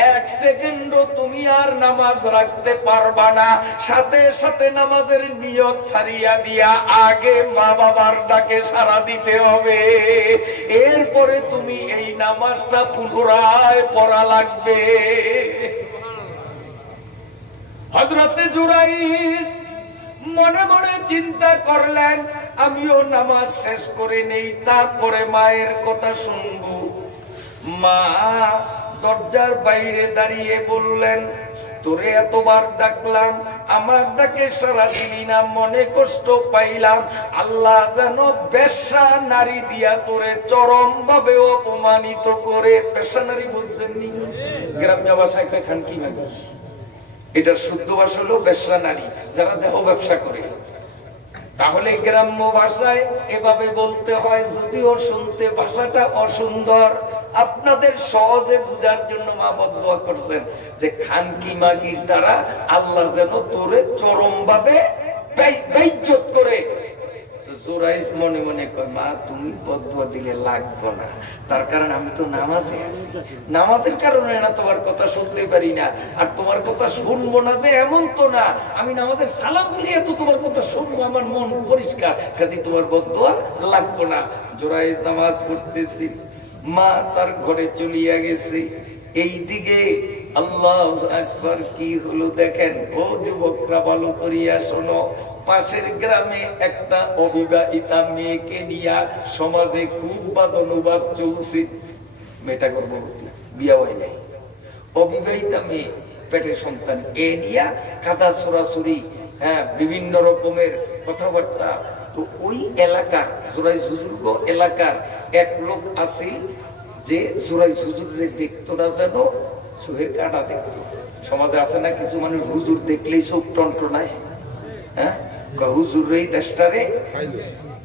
1 সেকেন্ডও তুমি আর নামাজ রাখতে পারবা না। সাথে সাথে নামাজের নিয়ত ছাড়িয়া দিয়া আগে মা বাবার ডাকে সাড়া দিতে হবে। এরপরে তুমি এই নামাজটা পুনরায় পড়া লাগবে। হযরতে জুরাইজ মনে মনে চিন্তা করলেন, আমিও নামাজ শেষ করে নেই, তারপরে মায়ের কথা শুনবো। মা দরজার বাইরে দাঁড়িয়ে বললেন, তোরে এতবার ডাকলাম, আমার ডাকে সারা দিলি না, মনে কষ্ট পাইলাম। আল্লাহ যেন বেশ্যা নারী দিয়া তোরে চরম ভাবে অপমানিত করে। বেশ্যা নারী বুঝছেন নি? গ্রাম্য ভাষায় খান কি নাকি, এটার শুদ্ধ ভাষা হলো বেশ্যা নারী, যারা দেহ ব্যবসা করে। তাহলে গ্রাম্য ভাষায় এভাবে বলতে হয়, যদিও শুনতে ভাষাটা অসুন্দর, আপনাদের সহজে বুঝার জন্য মা বদদোয়া করছেন যে খানকি মাগির দ্বারা আল্লাহ যেন তোরে চরম ভাবে বেইজ্জত করে। জুরাইজ মনে মনে কয়, মা তুমি বদদোয়া দিলে লাগবো না, তার কারণ আমি তো নামাজে আছি, নামাজের কারণে না তোমার কথা শুনতে পারি না। আর তোমার কথা শুনবো না যে এমন তো না, আমি নামাজের সালাম ফিরিয়ে তো তোমার কথা শুনবো, আমার মন পরিষ্কার, কাজে তোমার বদদোয়া লাগবো না। জুরাইজ নামাজ পড়তেছি, মা তার ঘরে চলিয়া গেছে। এইদিকে আল্লাহু আকবার, কি হলো দেখেন। ও যুবকরা ভালো করিয়া শোনো, পাশের গ্রামে একটা অবিবাহিতা মেয়েকে নিয়ে সমাজে খুব বাদানুবাদ চলছে। মেয়েটা গর্ভবতী, বিয়ে হয় নাই, অবিবাহিতা মেয়ে, পেটের সন্তান, এ নিয়ে কাদা ছড়াছড়ি, বিভিন্ন রকমের কথাবার্তা। তো ওই এলাকার জুরাইজ হুজুর এলাকার এক লোক আছে যে জুরাইজ হুজুরের দেখতো না, যেন চোখের কাটা দেখতো। সমাজে আছে না কিছু মানুষ হুজুর দেখলেই চোখ টনটনায়, হ্যাঁ, হুজুর এই দেশটারে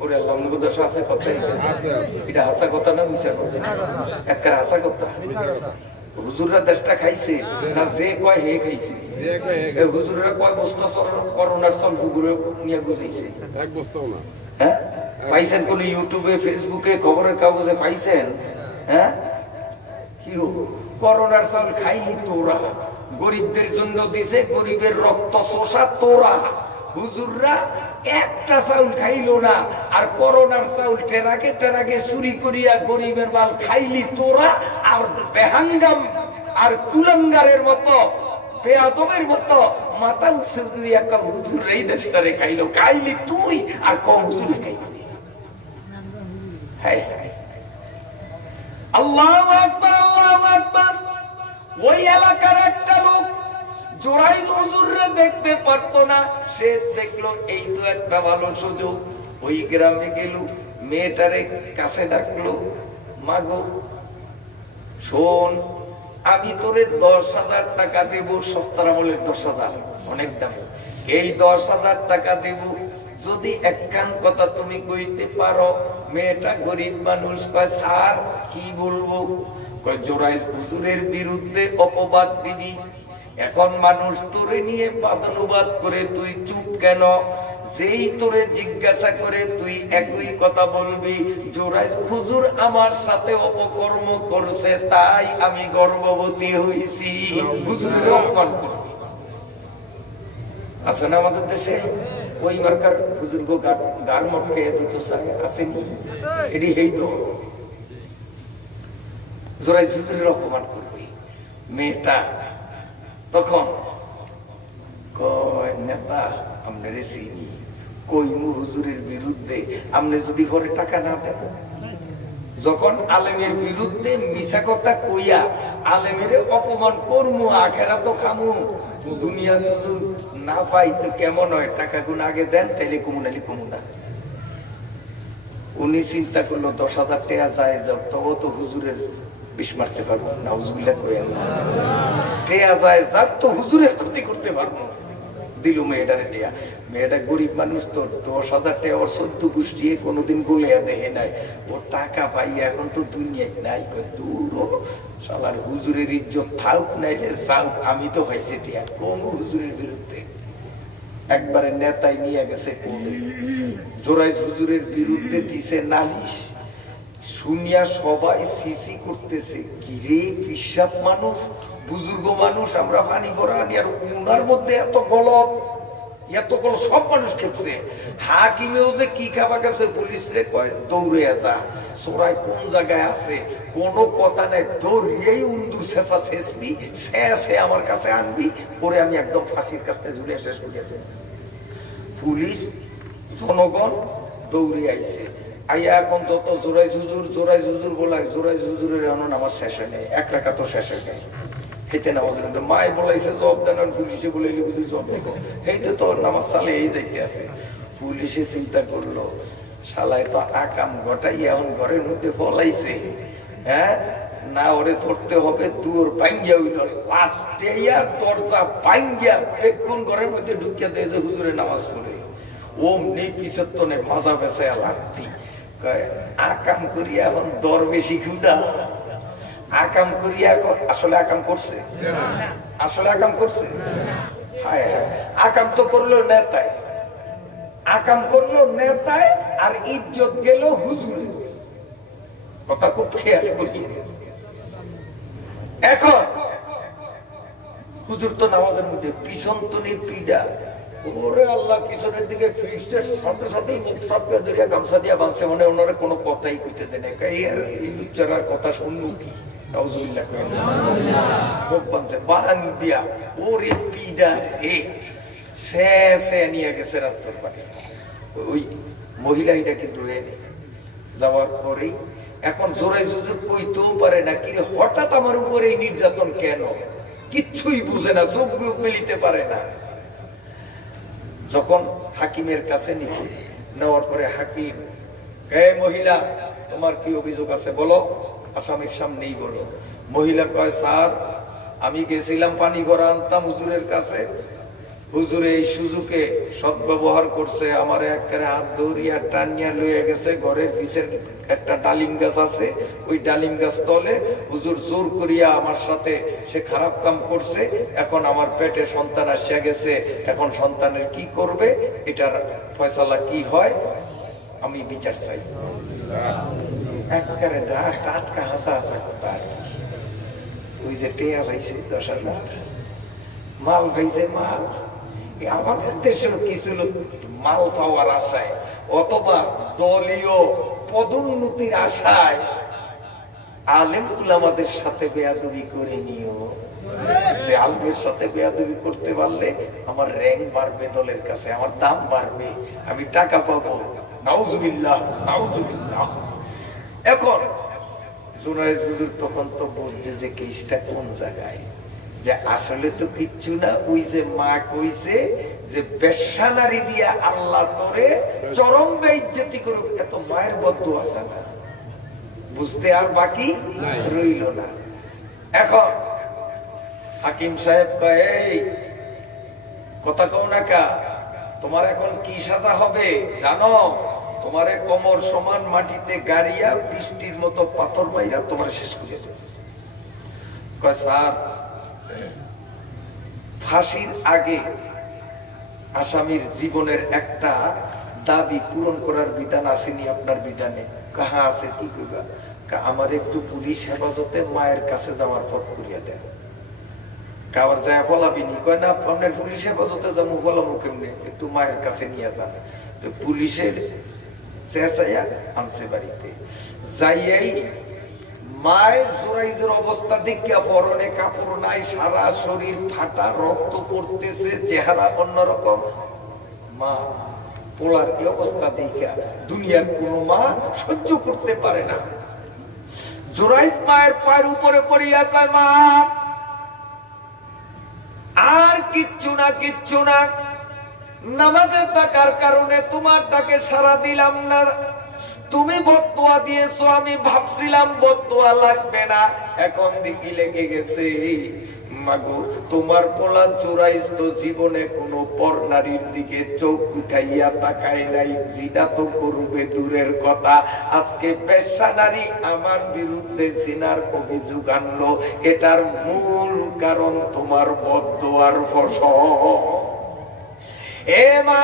ওরে আল্লাহ দশা আছে কথা, এটা হাসা কথা না মিশা কথা, একটা হাসা কথা। হুজুররা দেশটা খাইছে না, যে কয় হে খাইছে। হুজুররা কয় বস্তা করোনার চাল হুজুরে নিয়ে বুঝাইছে, এক বস্তাও না। হ্যাঁ, পাইছেন কোন ইউটিউবে ফেসবুকে খবরের কাগজে পাইছেন? হ্যাঁ, কি করোনার চাল খাইলি তোরা, গরিবদের জন্য দিছে, গরিবের রক্ত শোষা তোরা। হুজুররা একটা চাউল খাইলো না, আর করোনার চাউল টেরাকে টেরাকে চুরি করিয়া গরিবের মাল খাইলি তোরা। আর বেহাঙ্গাম আর কুলাঙ্গারের মতো, বেয়াদবের মতো মাথা উঁচু দিয়া হুজুর এই দেশটারে খাইলো, খাইলি তুই আর কম হুজুরে খাইছি। হ্যাঁ, আল্লাহু আকবার, আল্লাহু আকবার। ওই এলাকার একটা লোক জুরাইজ হুজুররে দেখতে পারতো না, সে দেখলো এই তো একটা ভালো সুযোগ। ওই গ্রামে গেল, মেয়েটারে কাছে ডাকলো, মাগো শোন, আমি তোরে 10,000 টাকা দেব, সস্তার আমলের 10,000, অনেক দাম। এই 10,000 টাকা দেব, যদি একখান কথা তুমি কইতে পারো। মেয়েটা গরিব মানুষ, কয় স্যার কি বলবো? কয় জোরাইজ হুজুরের বিরুদ্ধে অপবাদ দিবি। এখন মানুষ তোরে নিয়ে বাদানুবাদ করে, তুই চুপ কেন? যেই তোরে জিজ্ঞাসা করে তুই একই কথা বলবি, জোরাইজ হুজুর আমার সাথে অপকর্ম করছে তাই আমি গর্ভবতী হইছি। হুজুরের অপমান করবি। আছে না আমাদের দেশে ওই মার্কার বুজুর্গ গার মক্কে দিত আসেনি? এটি এই তো জোরাইজ হুজুরের অপমান করবি। মেয়েটা তখন কয় নেতা আমরা চিনি, কইমু হুজুরের বিরুদ্ধে, আপনি যদি পরে টাকা না দেন। যখন আলেমের বিরুদ্ধে মিছা কথা কইয়া আলেমের অপমান করমু, আখেরা তো খামু, দুনিয়া তো না পাই তো কেমন হয়? টাকা গুণ আগে দেন, তাইলে কমুনালি কমুনা। উনি চিন্তা করলো 10,000 টাকা যায় যাক, তবু তো হুজুরের বিষ মারতে পারবো না। হুজুরগুলা কই টাকা যায় যাক তো হুজুরের ক্ষতি করতে পারবো। দিল মেয়েটারে টিয়া। মেয়েটা গরিব মানুষ, তো 10,000 টাকা ওর 14 পুষ্টিয়ে কোনোদিন গোলেয়া দেখে নাই। ওর টাকা পাই এখন তো দুনিয়ায় নাই। দূর শালার হুজুরের ইজ্জত থাক নাইলে যাও, আমি তো হয়েছে টিয়া কোন হুজুরের বিরুদ্ধে। একবারে নেতাই নিয়ে গেছে জোরাইজ হুজুরের বিরুদ্ধে দিছে নালিশ। শুনিয়া সবাই সিসি করতেছে, কিরে পিসাব মানুষ, বুজুর্গ মানুষ, আমরা পানি ভরা আনি, আর উনার মধ্যে এত গলত, এত গলত, সব মানুষ খেপছে। হাকিমেও যে কি খাবা খেপছে, পুলিশ রে কয় দৌড়ে যা, চোরাই কোন জায়গায় আছে কোনো কথা নাই, দৌড়িয়েই উন্দুর শেষা শেষবি, শেষে আমার কাছে আনবি, পরে আমি একদম ফাঁসির কাছে ঝুলিয়ে শেষ করিয়া দেব। পুলিশ জনগণ দৌড়ে আইছে। আইয়া এখন যত জোরাইজ হুজুর বলাই, জোরাইজ হুজুরের এখন আমার শেষে নেই, এক টাকা তো শেষে নেই। হেতে নামাজ মায় বলাইছে জব দেন, পুলিশে বলাইলে বুঝি জব দেখো, হেইতে তো নামাজ চালে এই যাইতে আছে। পুলিশে চিন্তা করলো শালায় তো আকাম ঘটাই এখন ঘরের মধ্যে বলাইছে, হ্যাঁ না ওরে ধরতে হবে, দূর ভাঙ্গিয়া হইল, লাস্টে দরজা ভাঙ্গিয়া বেগুন ঘরের মধ্যে ঢুকিয়া দেয় যে হুজুরে নামাজ পড়ে। ওমনি পিছর তনে মাজা বেসায় লাগতি। আকাম করিয়া এখন দর বেশি খুঁড়া, আকাম করিয়া এখন আসলে আকাম করছে, আসলে আকাম করছে, হায় হায় আকাম তো করলো নেতায়, আকাম করলো নেতায়, আর ইজ্জত গেল হুজুরের। কথা খুব খেয়াল করিয়ে। এখন হুজুর তো নামাজের মধ্যে পিছন তনি পিডা, ওরে আল্লাহ, পিছনের দিকে ফিরছে সাথে সাথেই সবকে ধরিয়া গামছা দিয়া বাঁধছে, মানে ওনারা কোনো কথাই কইতে দেয় না। এই লুচ্চারার কথা শুনলো কি? যাওয়ার পরেই এখন জোরাই জুজুর কইতেও পারে না, কি হঠাৎ আমার উপরে এই নির্যাতন কেন, কিচ্ছুই বুঝে না, চোখ মেলিতে পারে না। যখন হাকিমের কাছে নিছে, নেওয়ার পরে হাকিম, হে মহিলা তোমার কি অভিযোগ আছে বলো, আসামির সামনেই বলো। মহিলা কয় স্যার আমি গেছিলাম পানি ভরা আনতাম হুজুরের কাছে, হুজুরে এই সুযোগে সদ্ব্যবহার করছে, আমার একেবারে হাত ধরিয়া টানিয়া লইয়া গেছে ঘরের পিছের একটা ডালিম গাছ আছে, ওই ডালিম গাছ তলে হুজুর জোর করিয়া আমার সাথে সে খারাপ কাম করছে। এখন আমার পেটে সন্তান আসিয়া গেছে, এখন সন্তানের কি করবে, এটার ফয়সালা কি হয় আমি বিচার চাই। একেবারে টাটকা হাসা হাসা কথা। ওই যে টেয়া ভাইছে 10,000 মাল ভাইছে, মাল আমাদের দেশের কিছু লোক মাল পাওয়ার আশায় অথবা দলীয় পদোন্নতির আশায় আলেম উলামাদের সাথে বেয়াদবি করে নিও, যে আলেমের সাথে বেয়াদবি করতে পারলে আমার র‍্যাঙ্ক বাড়বে, দলের কাছে আমার দাম বাড়বে, আমি টাকা পাবো। নাউজুবিল্লাহ নাউজুবিল্লাহ। এখন জোরাইজ হুজুর তখন তো বলছে যে কেসটা কোন জায়গায়, যে আসলে তো কিচ্ছু না, ওই যে মা কইছে যে বেশ্যা নারী দিয়া আল্লাহ তোরে চরম বেইজ্জতি করুক, এত মায়ের বদদুয়া আছে না, বুঝতে আর বাকি রইল না। এখন হাকিম সাহেব কয় এই কথা কও না কা, তোমার এখন কি সাজা হবে জানো? তোমারে কোমর সমান মাটিতে গাড়িয়া বৃষ্টির মতো পাথর মাইরা তোমার শেষ করে দেবে। কয় স্যার, ফাঁসির আগে আসামির জীবনের একটা দাবি পূরণ করার বিধান আসেনি আপনার বিধানে? কাহা আছে, কি করবা? আমার একটু পুলিশ হেফাজতে মায়ের কাছে যাওয়ার পথ করিয়া দেন। কাবার যায় ফলাবিনি, কয় না আপনার পুলিশ হেফাজতে যাবো, ফলামো কেমনে, একটু মায়ের কাছে নিয়ে যান। তো পুলিশের চেঁচাইয়া আনছে বাড়িতে, যাইয়াই মায়ের জোরাইজের অবস্থা দেখিয়া পরনে কাপড় নাই, সারা শরীর ফাটা, রক্ত পড়তেছে, চেহারা অন্যরকম। মা পোলার এই অবস্থা দেখিয়া দুনিয়ার কোন মা সহ্য করতে পারে না। জোরাইজ মায়ের পায়ের উপরে পড়িয়া কয়, মা আর কিচ্ছু না, কিচ্ছু না, নামাজে থাকার কারণে তোমার ডাকে সাড়া দিলাম না, তুমি বদদোয়া দিয়েছো, আমি ভাবছিলাম বদদোয়া লাগবে না, এখন দেখি লেগে গেছে। মাগো, তোমার পোলা জোরাইজ তো জীবনে কোনো পর নারীর দিকে চোখ উঠাইয়া তাকায় নাই, জিনা তো করবে দূরের কথা, আজকে বেশ্যা নারী আমার বিরুদ্ধে জিনার অভিযোগ আনলো, এটার মূল কারণ তোমার বদদোয়ার ফসল। এ মা,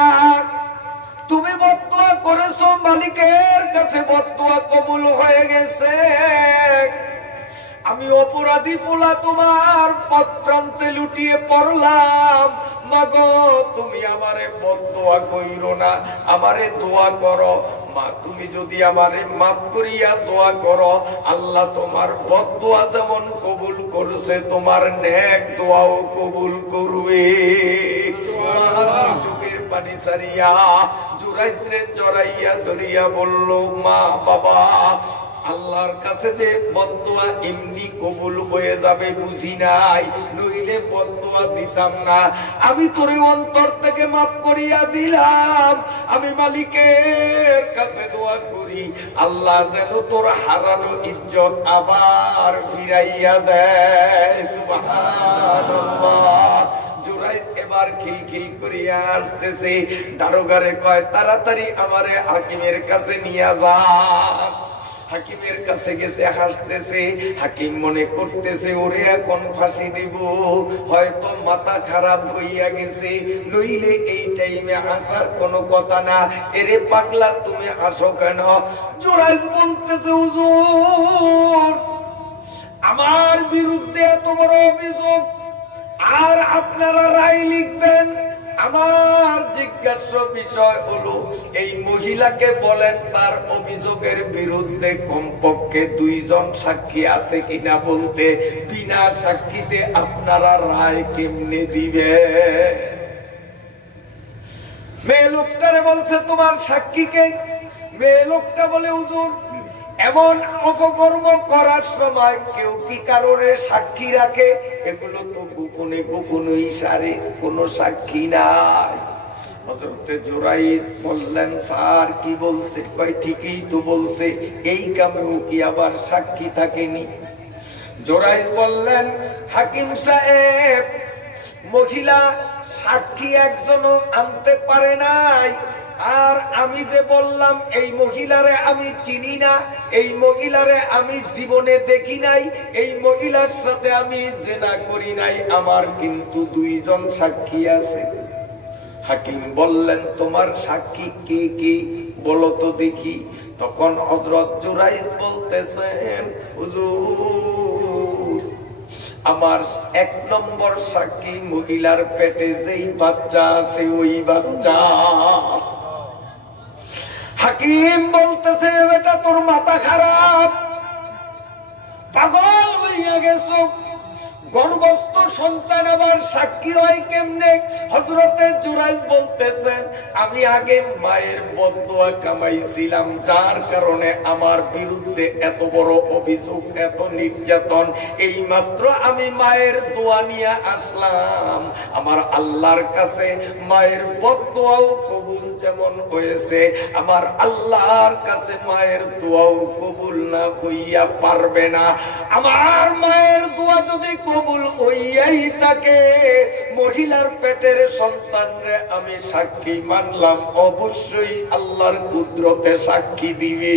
তুমি বদদোয়া করেছো, মালিকের কাছে বদদোয়া কবুল হয়ে গেছে, আমি অপরাধী পোলা তোমার পথ প্রান্তে লুটিয়ে পড়লাম। মাগো, তুমি আমারে বদদোয়া কইরো না, আমারে দোয়া করো। মা, তুমি যদি আমারে মাফ করিয়া দোয়া করো, আল্লাহ তোমার বদদোয়া যেমন কবুল করছে, তোমার নেক দোয়াও কবুল করবে। চোখের পানি সারিয়া জোরাইজরে জড়াইয়া ধরিয়া বলল, মা বাবা, আল্লাহর কাছে যে বদদোয়া এমনি কবুল হয়ে যাবে বুঝি নাই, নইলে বদদোয়া দিতাম না। আমি তোরে অন্তর থেকে মাফ করিয়া দিলাম, আমি মালিকের কাছে দোয়া করি আল্লাহ যেন তোর হারানো ইজ্জত আবার ফিরাইয়া দেয়। সুবহানাল্লাহ। জোরাইজ এবার খিলখিল করিয়া আসতেছে, দারোগারে কয়, তাড়াতাড়ি আমারে হাকিমের কাছে নিয়ে যা। হাকিমের কাছে গেছে, হাসতেছে। হাকিম মনে করতেছে ওরে এখন ফাঁসি দিব, হয়তো মাথা খারাপ হইয়া গেছে, নইলে এই টাইমে আসার কোনো কথা না। এরে পাগলা, তুমি আসো কেন? জোরাইজ বলতেছে, হুজুর আমার বিরুদ্ধে এত বড় অভিযোগ, আর আপনারা রায় লিখবেন। আমার জিজ্ঞাসা বিষয় হলো, এই মহিলাকে বলেন তার অভিযোগের বিরুদ্ধে কমপক্ষে 2 জন সাক্ষী আছে কিনা বলতে, বিনা সাক্ষীতে আপনারা রায় কেমনে দিবে? মেয়ে লোকটারে বলছে, তোমার সাক্ষীকে? মেয়ে লোকটা বলে, হুজুর এমন অপকর্ম করার সময় কেউ কি কারোরে সাক্ষী রাখে? এগুলো তো গোপনে গোপনে ইশারে, কোনো সাক্ষী নাই। হযরতে জোরাইজ বললেন, স্যার কি বলছে? কয় ঠিকই তো বলছে, এই কামেও কি আবার সাক্ষী থাকেনি? জোরাইজ বললেন, হাকিম সাহেব, মহিলা সাক্ষী একজনও আনতে পারে নাই, আর আমি যে বললাম এই মহিলারে আমি চিনি না, এই মহিলারে আমি জীবনে দেখি নাই, এই মহিলার সাথে আমি জেনা করি নাই, আমার কিন্তু 2 জন সাক্ষী আছে। হাকিম বললেন, তোমার সাক্ষী কে কে বলো তো দেখি। তখন হযরত জোরাইজ বলতেছেন, হুজুর আমার 1 নম্বর সাক্ষী মহিলার পেটে যেই বাচ্চা আছে ওই বাচ্চা। হাকিম বলতেছে, বেটা তোর মাথা খারাপ, পাগল হইয়া গেছো, গর্ভস্থ সন্তান আবার সাক্ষী হয় কেমনে? হযরতে জোরাইজ বলতেছেন, আমি আগে মায়ের বদদোয়া কামাইছিলাম, যার কারণে আমার বিরুদ্ধে এত বড় অভিযোগ, এত নির্যাতন। এই মাত্র আমি মায়ের দোয়া নিয়ে আসলাম, আমার আল্লাহর কাছে মায়ের বদদোয়াও কবুল যেমন হয়েছে, আমার আল্লাহর কাছে মায়ের দোয়াও কবুল না হইয়া পারবে না। আমার মায়ের দোয়া দোয়া যদি কবুল হইয়াই থাকে, মহিলার পেটের সন্তানরে আমি সাক্ষী মানলাম, অবশ্যই আল্লাহর কুদরতে সাক্ষী দিবে।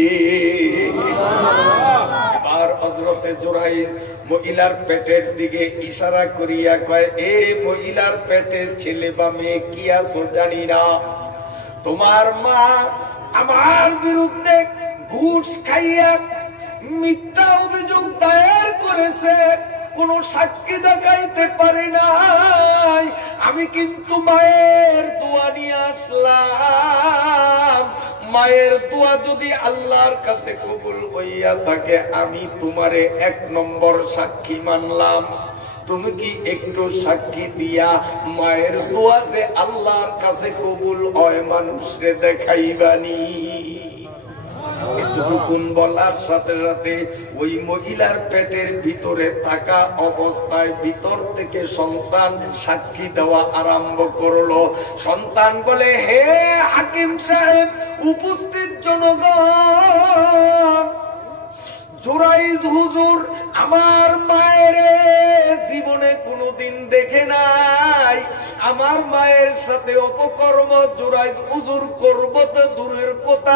আর হযরতে জুরাইজ মহিলার পেটের দিকে ইশারা করিয়া কয়, এ মহিলার পেটে ছেলে বা মেয়ে কি আছো জানি না, তোমার মা আমার বিরুদ্ধে ঘুষ খাইয়া মিথ্যা অভিযোগ দায়ের করেছে, কোন সাক্ষী দেখাইতে পারে নাই, আমি কিন্তু মায়ের দোয়া নিয়ে আসলাম, মায়ের দোয়া যদি আল্লাহর কাছে কবুল হইয়া থাকে আমি তোমারে 1 নম্বর সাক্ষী মানলাম, তুমি কি একটু সাক্ষী দিয়া মায়ের দোয়া যে আল্লাহর কাছে কবুল হয় মানুষরে দেখাইবানি। এতটুকুন বলার সাথে সাথে ওই মহিলার পেটের ভিতরে থাকা অবস্থায় ভিতর থেকে সন্তান সাক্ষী দেওয়া আরম্ভ করলো। সন্তান বলে, হে হাকিম সাহেব, উপস্থিত জনগণ, জুরাইজ হুজুর আমার মায়ের জীবনে কোনোদিন দেখে নাই, আমার মায়ের সাথে অপকর্ম জুরাইজ হুজুর করব তো দূরের কথা,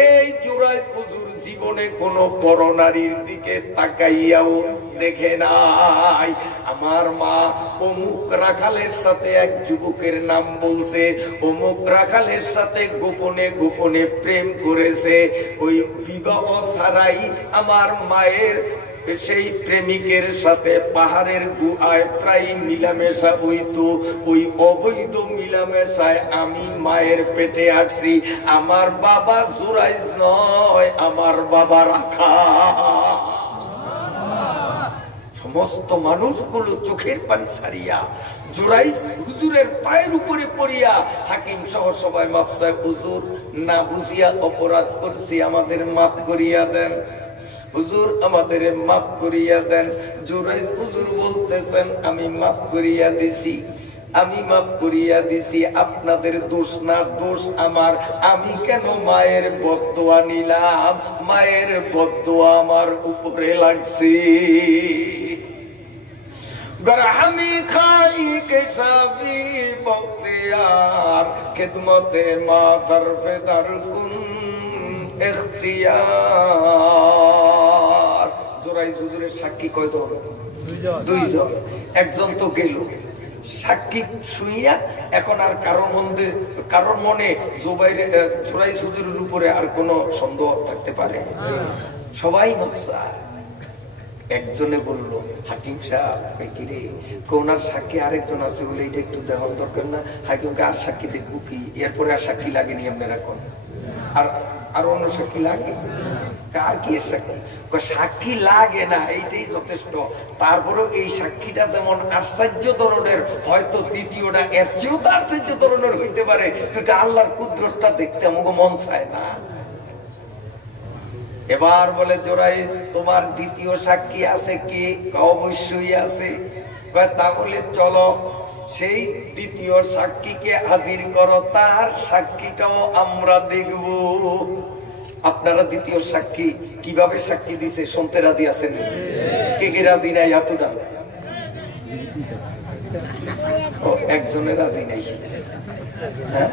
এই জুরাইজ হুজুর জীবনে কোনো পরনারীর দিকে তাকাইয়াও দেখে নাই, আমার মা অমুক রাখালের সাথে এক যুবকের নাম বলছে, অমুক রাখালের সাথে গোপনে গোপনে প্রেম করেছে, ওই বিবাহ ছাড়াই আমার মায়ের সেই প্রেমিকের সাথে পাহাড়ের গুহায় প্রায় মিলামেশা হইতো, ওই অবৈধ মিলামেশায় আমি মায়ের পেটে আসছি, আমার বাবা জুরাইজ নয়, আমার বাবা রাখাল। সমস্ত মানুষগুলো চোখের পানি ছাড়িয়া জুরাইজ হুজুরের পায়ের উপরে পড়িয়া হাকিম সহ সবাই মাফ চায়, হুজুর না বুঝিয়া অপরাধ করছি, আমাদের মাফ করিয়া দেন, হুজুর আমাদের মাফ করিয়া দেন। জুরাইজ হুজুর বলতেছেন, আমি মাফ করিয়া দিছি, আমি মাফ করিয়া দিছি, আপনাদের দোষ না, দোষ আমার, আমি কেন মায়ের বদদোয়া নিলাম, মায়ের বদদোয়া আমার উপরে লাগছে। গরহামি খাই কে সাবি বখতিয়ার, খিদমতে মা তরফে দরকুন ইখতিয়ার। জুরাইজ হুজুরের সাক্ষী কয়জন? 2 জন। একজন তো গেল, সাক্ষী শুনিয়া এখন আর কারোর মনে জুরাইজ হুজুরের উপরে আর কোনো সন্দেহ থাকতে পারে? সবাই মফসা। একজনে বলল, হাকিম সাহেব কিরে কোনার সাক্ষী আরেকজন আছে বলে এটা একটু দেওয়ার দরকার না, হাকিমকে আর সাক্ষী দেখবো কি, এরপরে আর সাক্ষী লাগেনি আপনারা কোন আর অন্য সাক্ষী লাগে? কার কি সাক্ষী? সাক্ষী লাগে না, এইটাই যথেষ্ট। তারপরেও এই সাক্ষীটা যেমন আশ্চর্য ধরনের, হয়তো দ্বিতীয়টা এর চেয়েও তো আশ্চর্য ধরনের হইতে পারে, দুটা আল্লাহর কুদরতটা দেখতে আমাকে মন চায় না। এবার বলে, জুরাইজ তোমার দ্বিতীয় সাক্ষী আছে কি? অবশ্যই আছে। তাহলে চলো সেই দ্বিতীয় সাক্ষীকে হাজির করো, তার সাক্ষীটাও আমরা দেখব। আপনারা দ্বিতীয় সাক্ষী কিভাবে সাক্ষী দিছে শুনতে রাজি আছেন? কে কে রাজি নাই? হাতুটা। একজনের রাজি নাই। হ্যাঁ,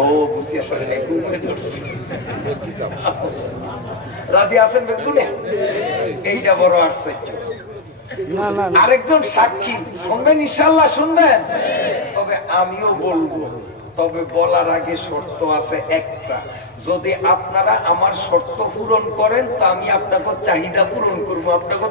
ও বুঝতে আসলে রাজি আছেন বেগুনে? এইটা বড় আশ্চর্য। আরেকজন সাক্ষী শুনবেন, ইনশাআল্লাহ শুনবেন, তবে আমিও বলবো, তবে বলার আগে শর্ত আছে একটা, যদি আপনারা আমার শর্ত পূরণ করেন তো আমি আপনাকে চাহিদা পূরণ করবো, আপনাকে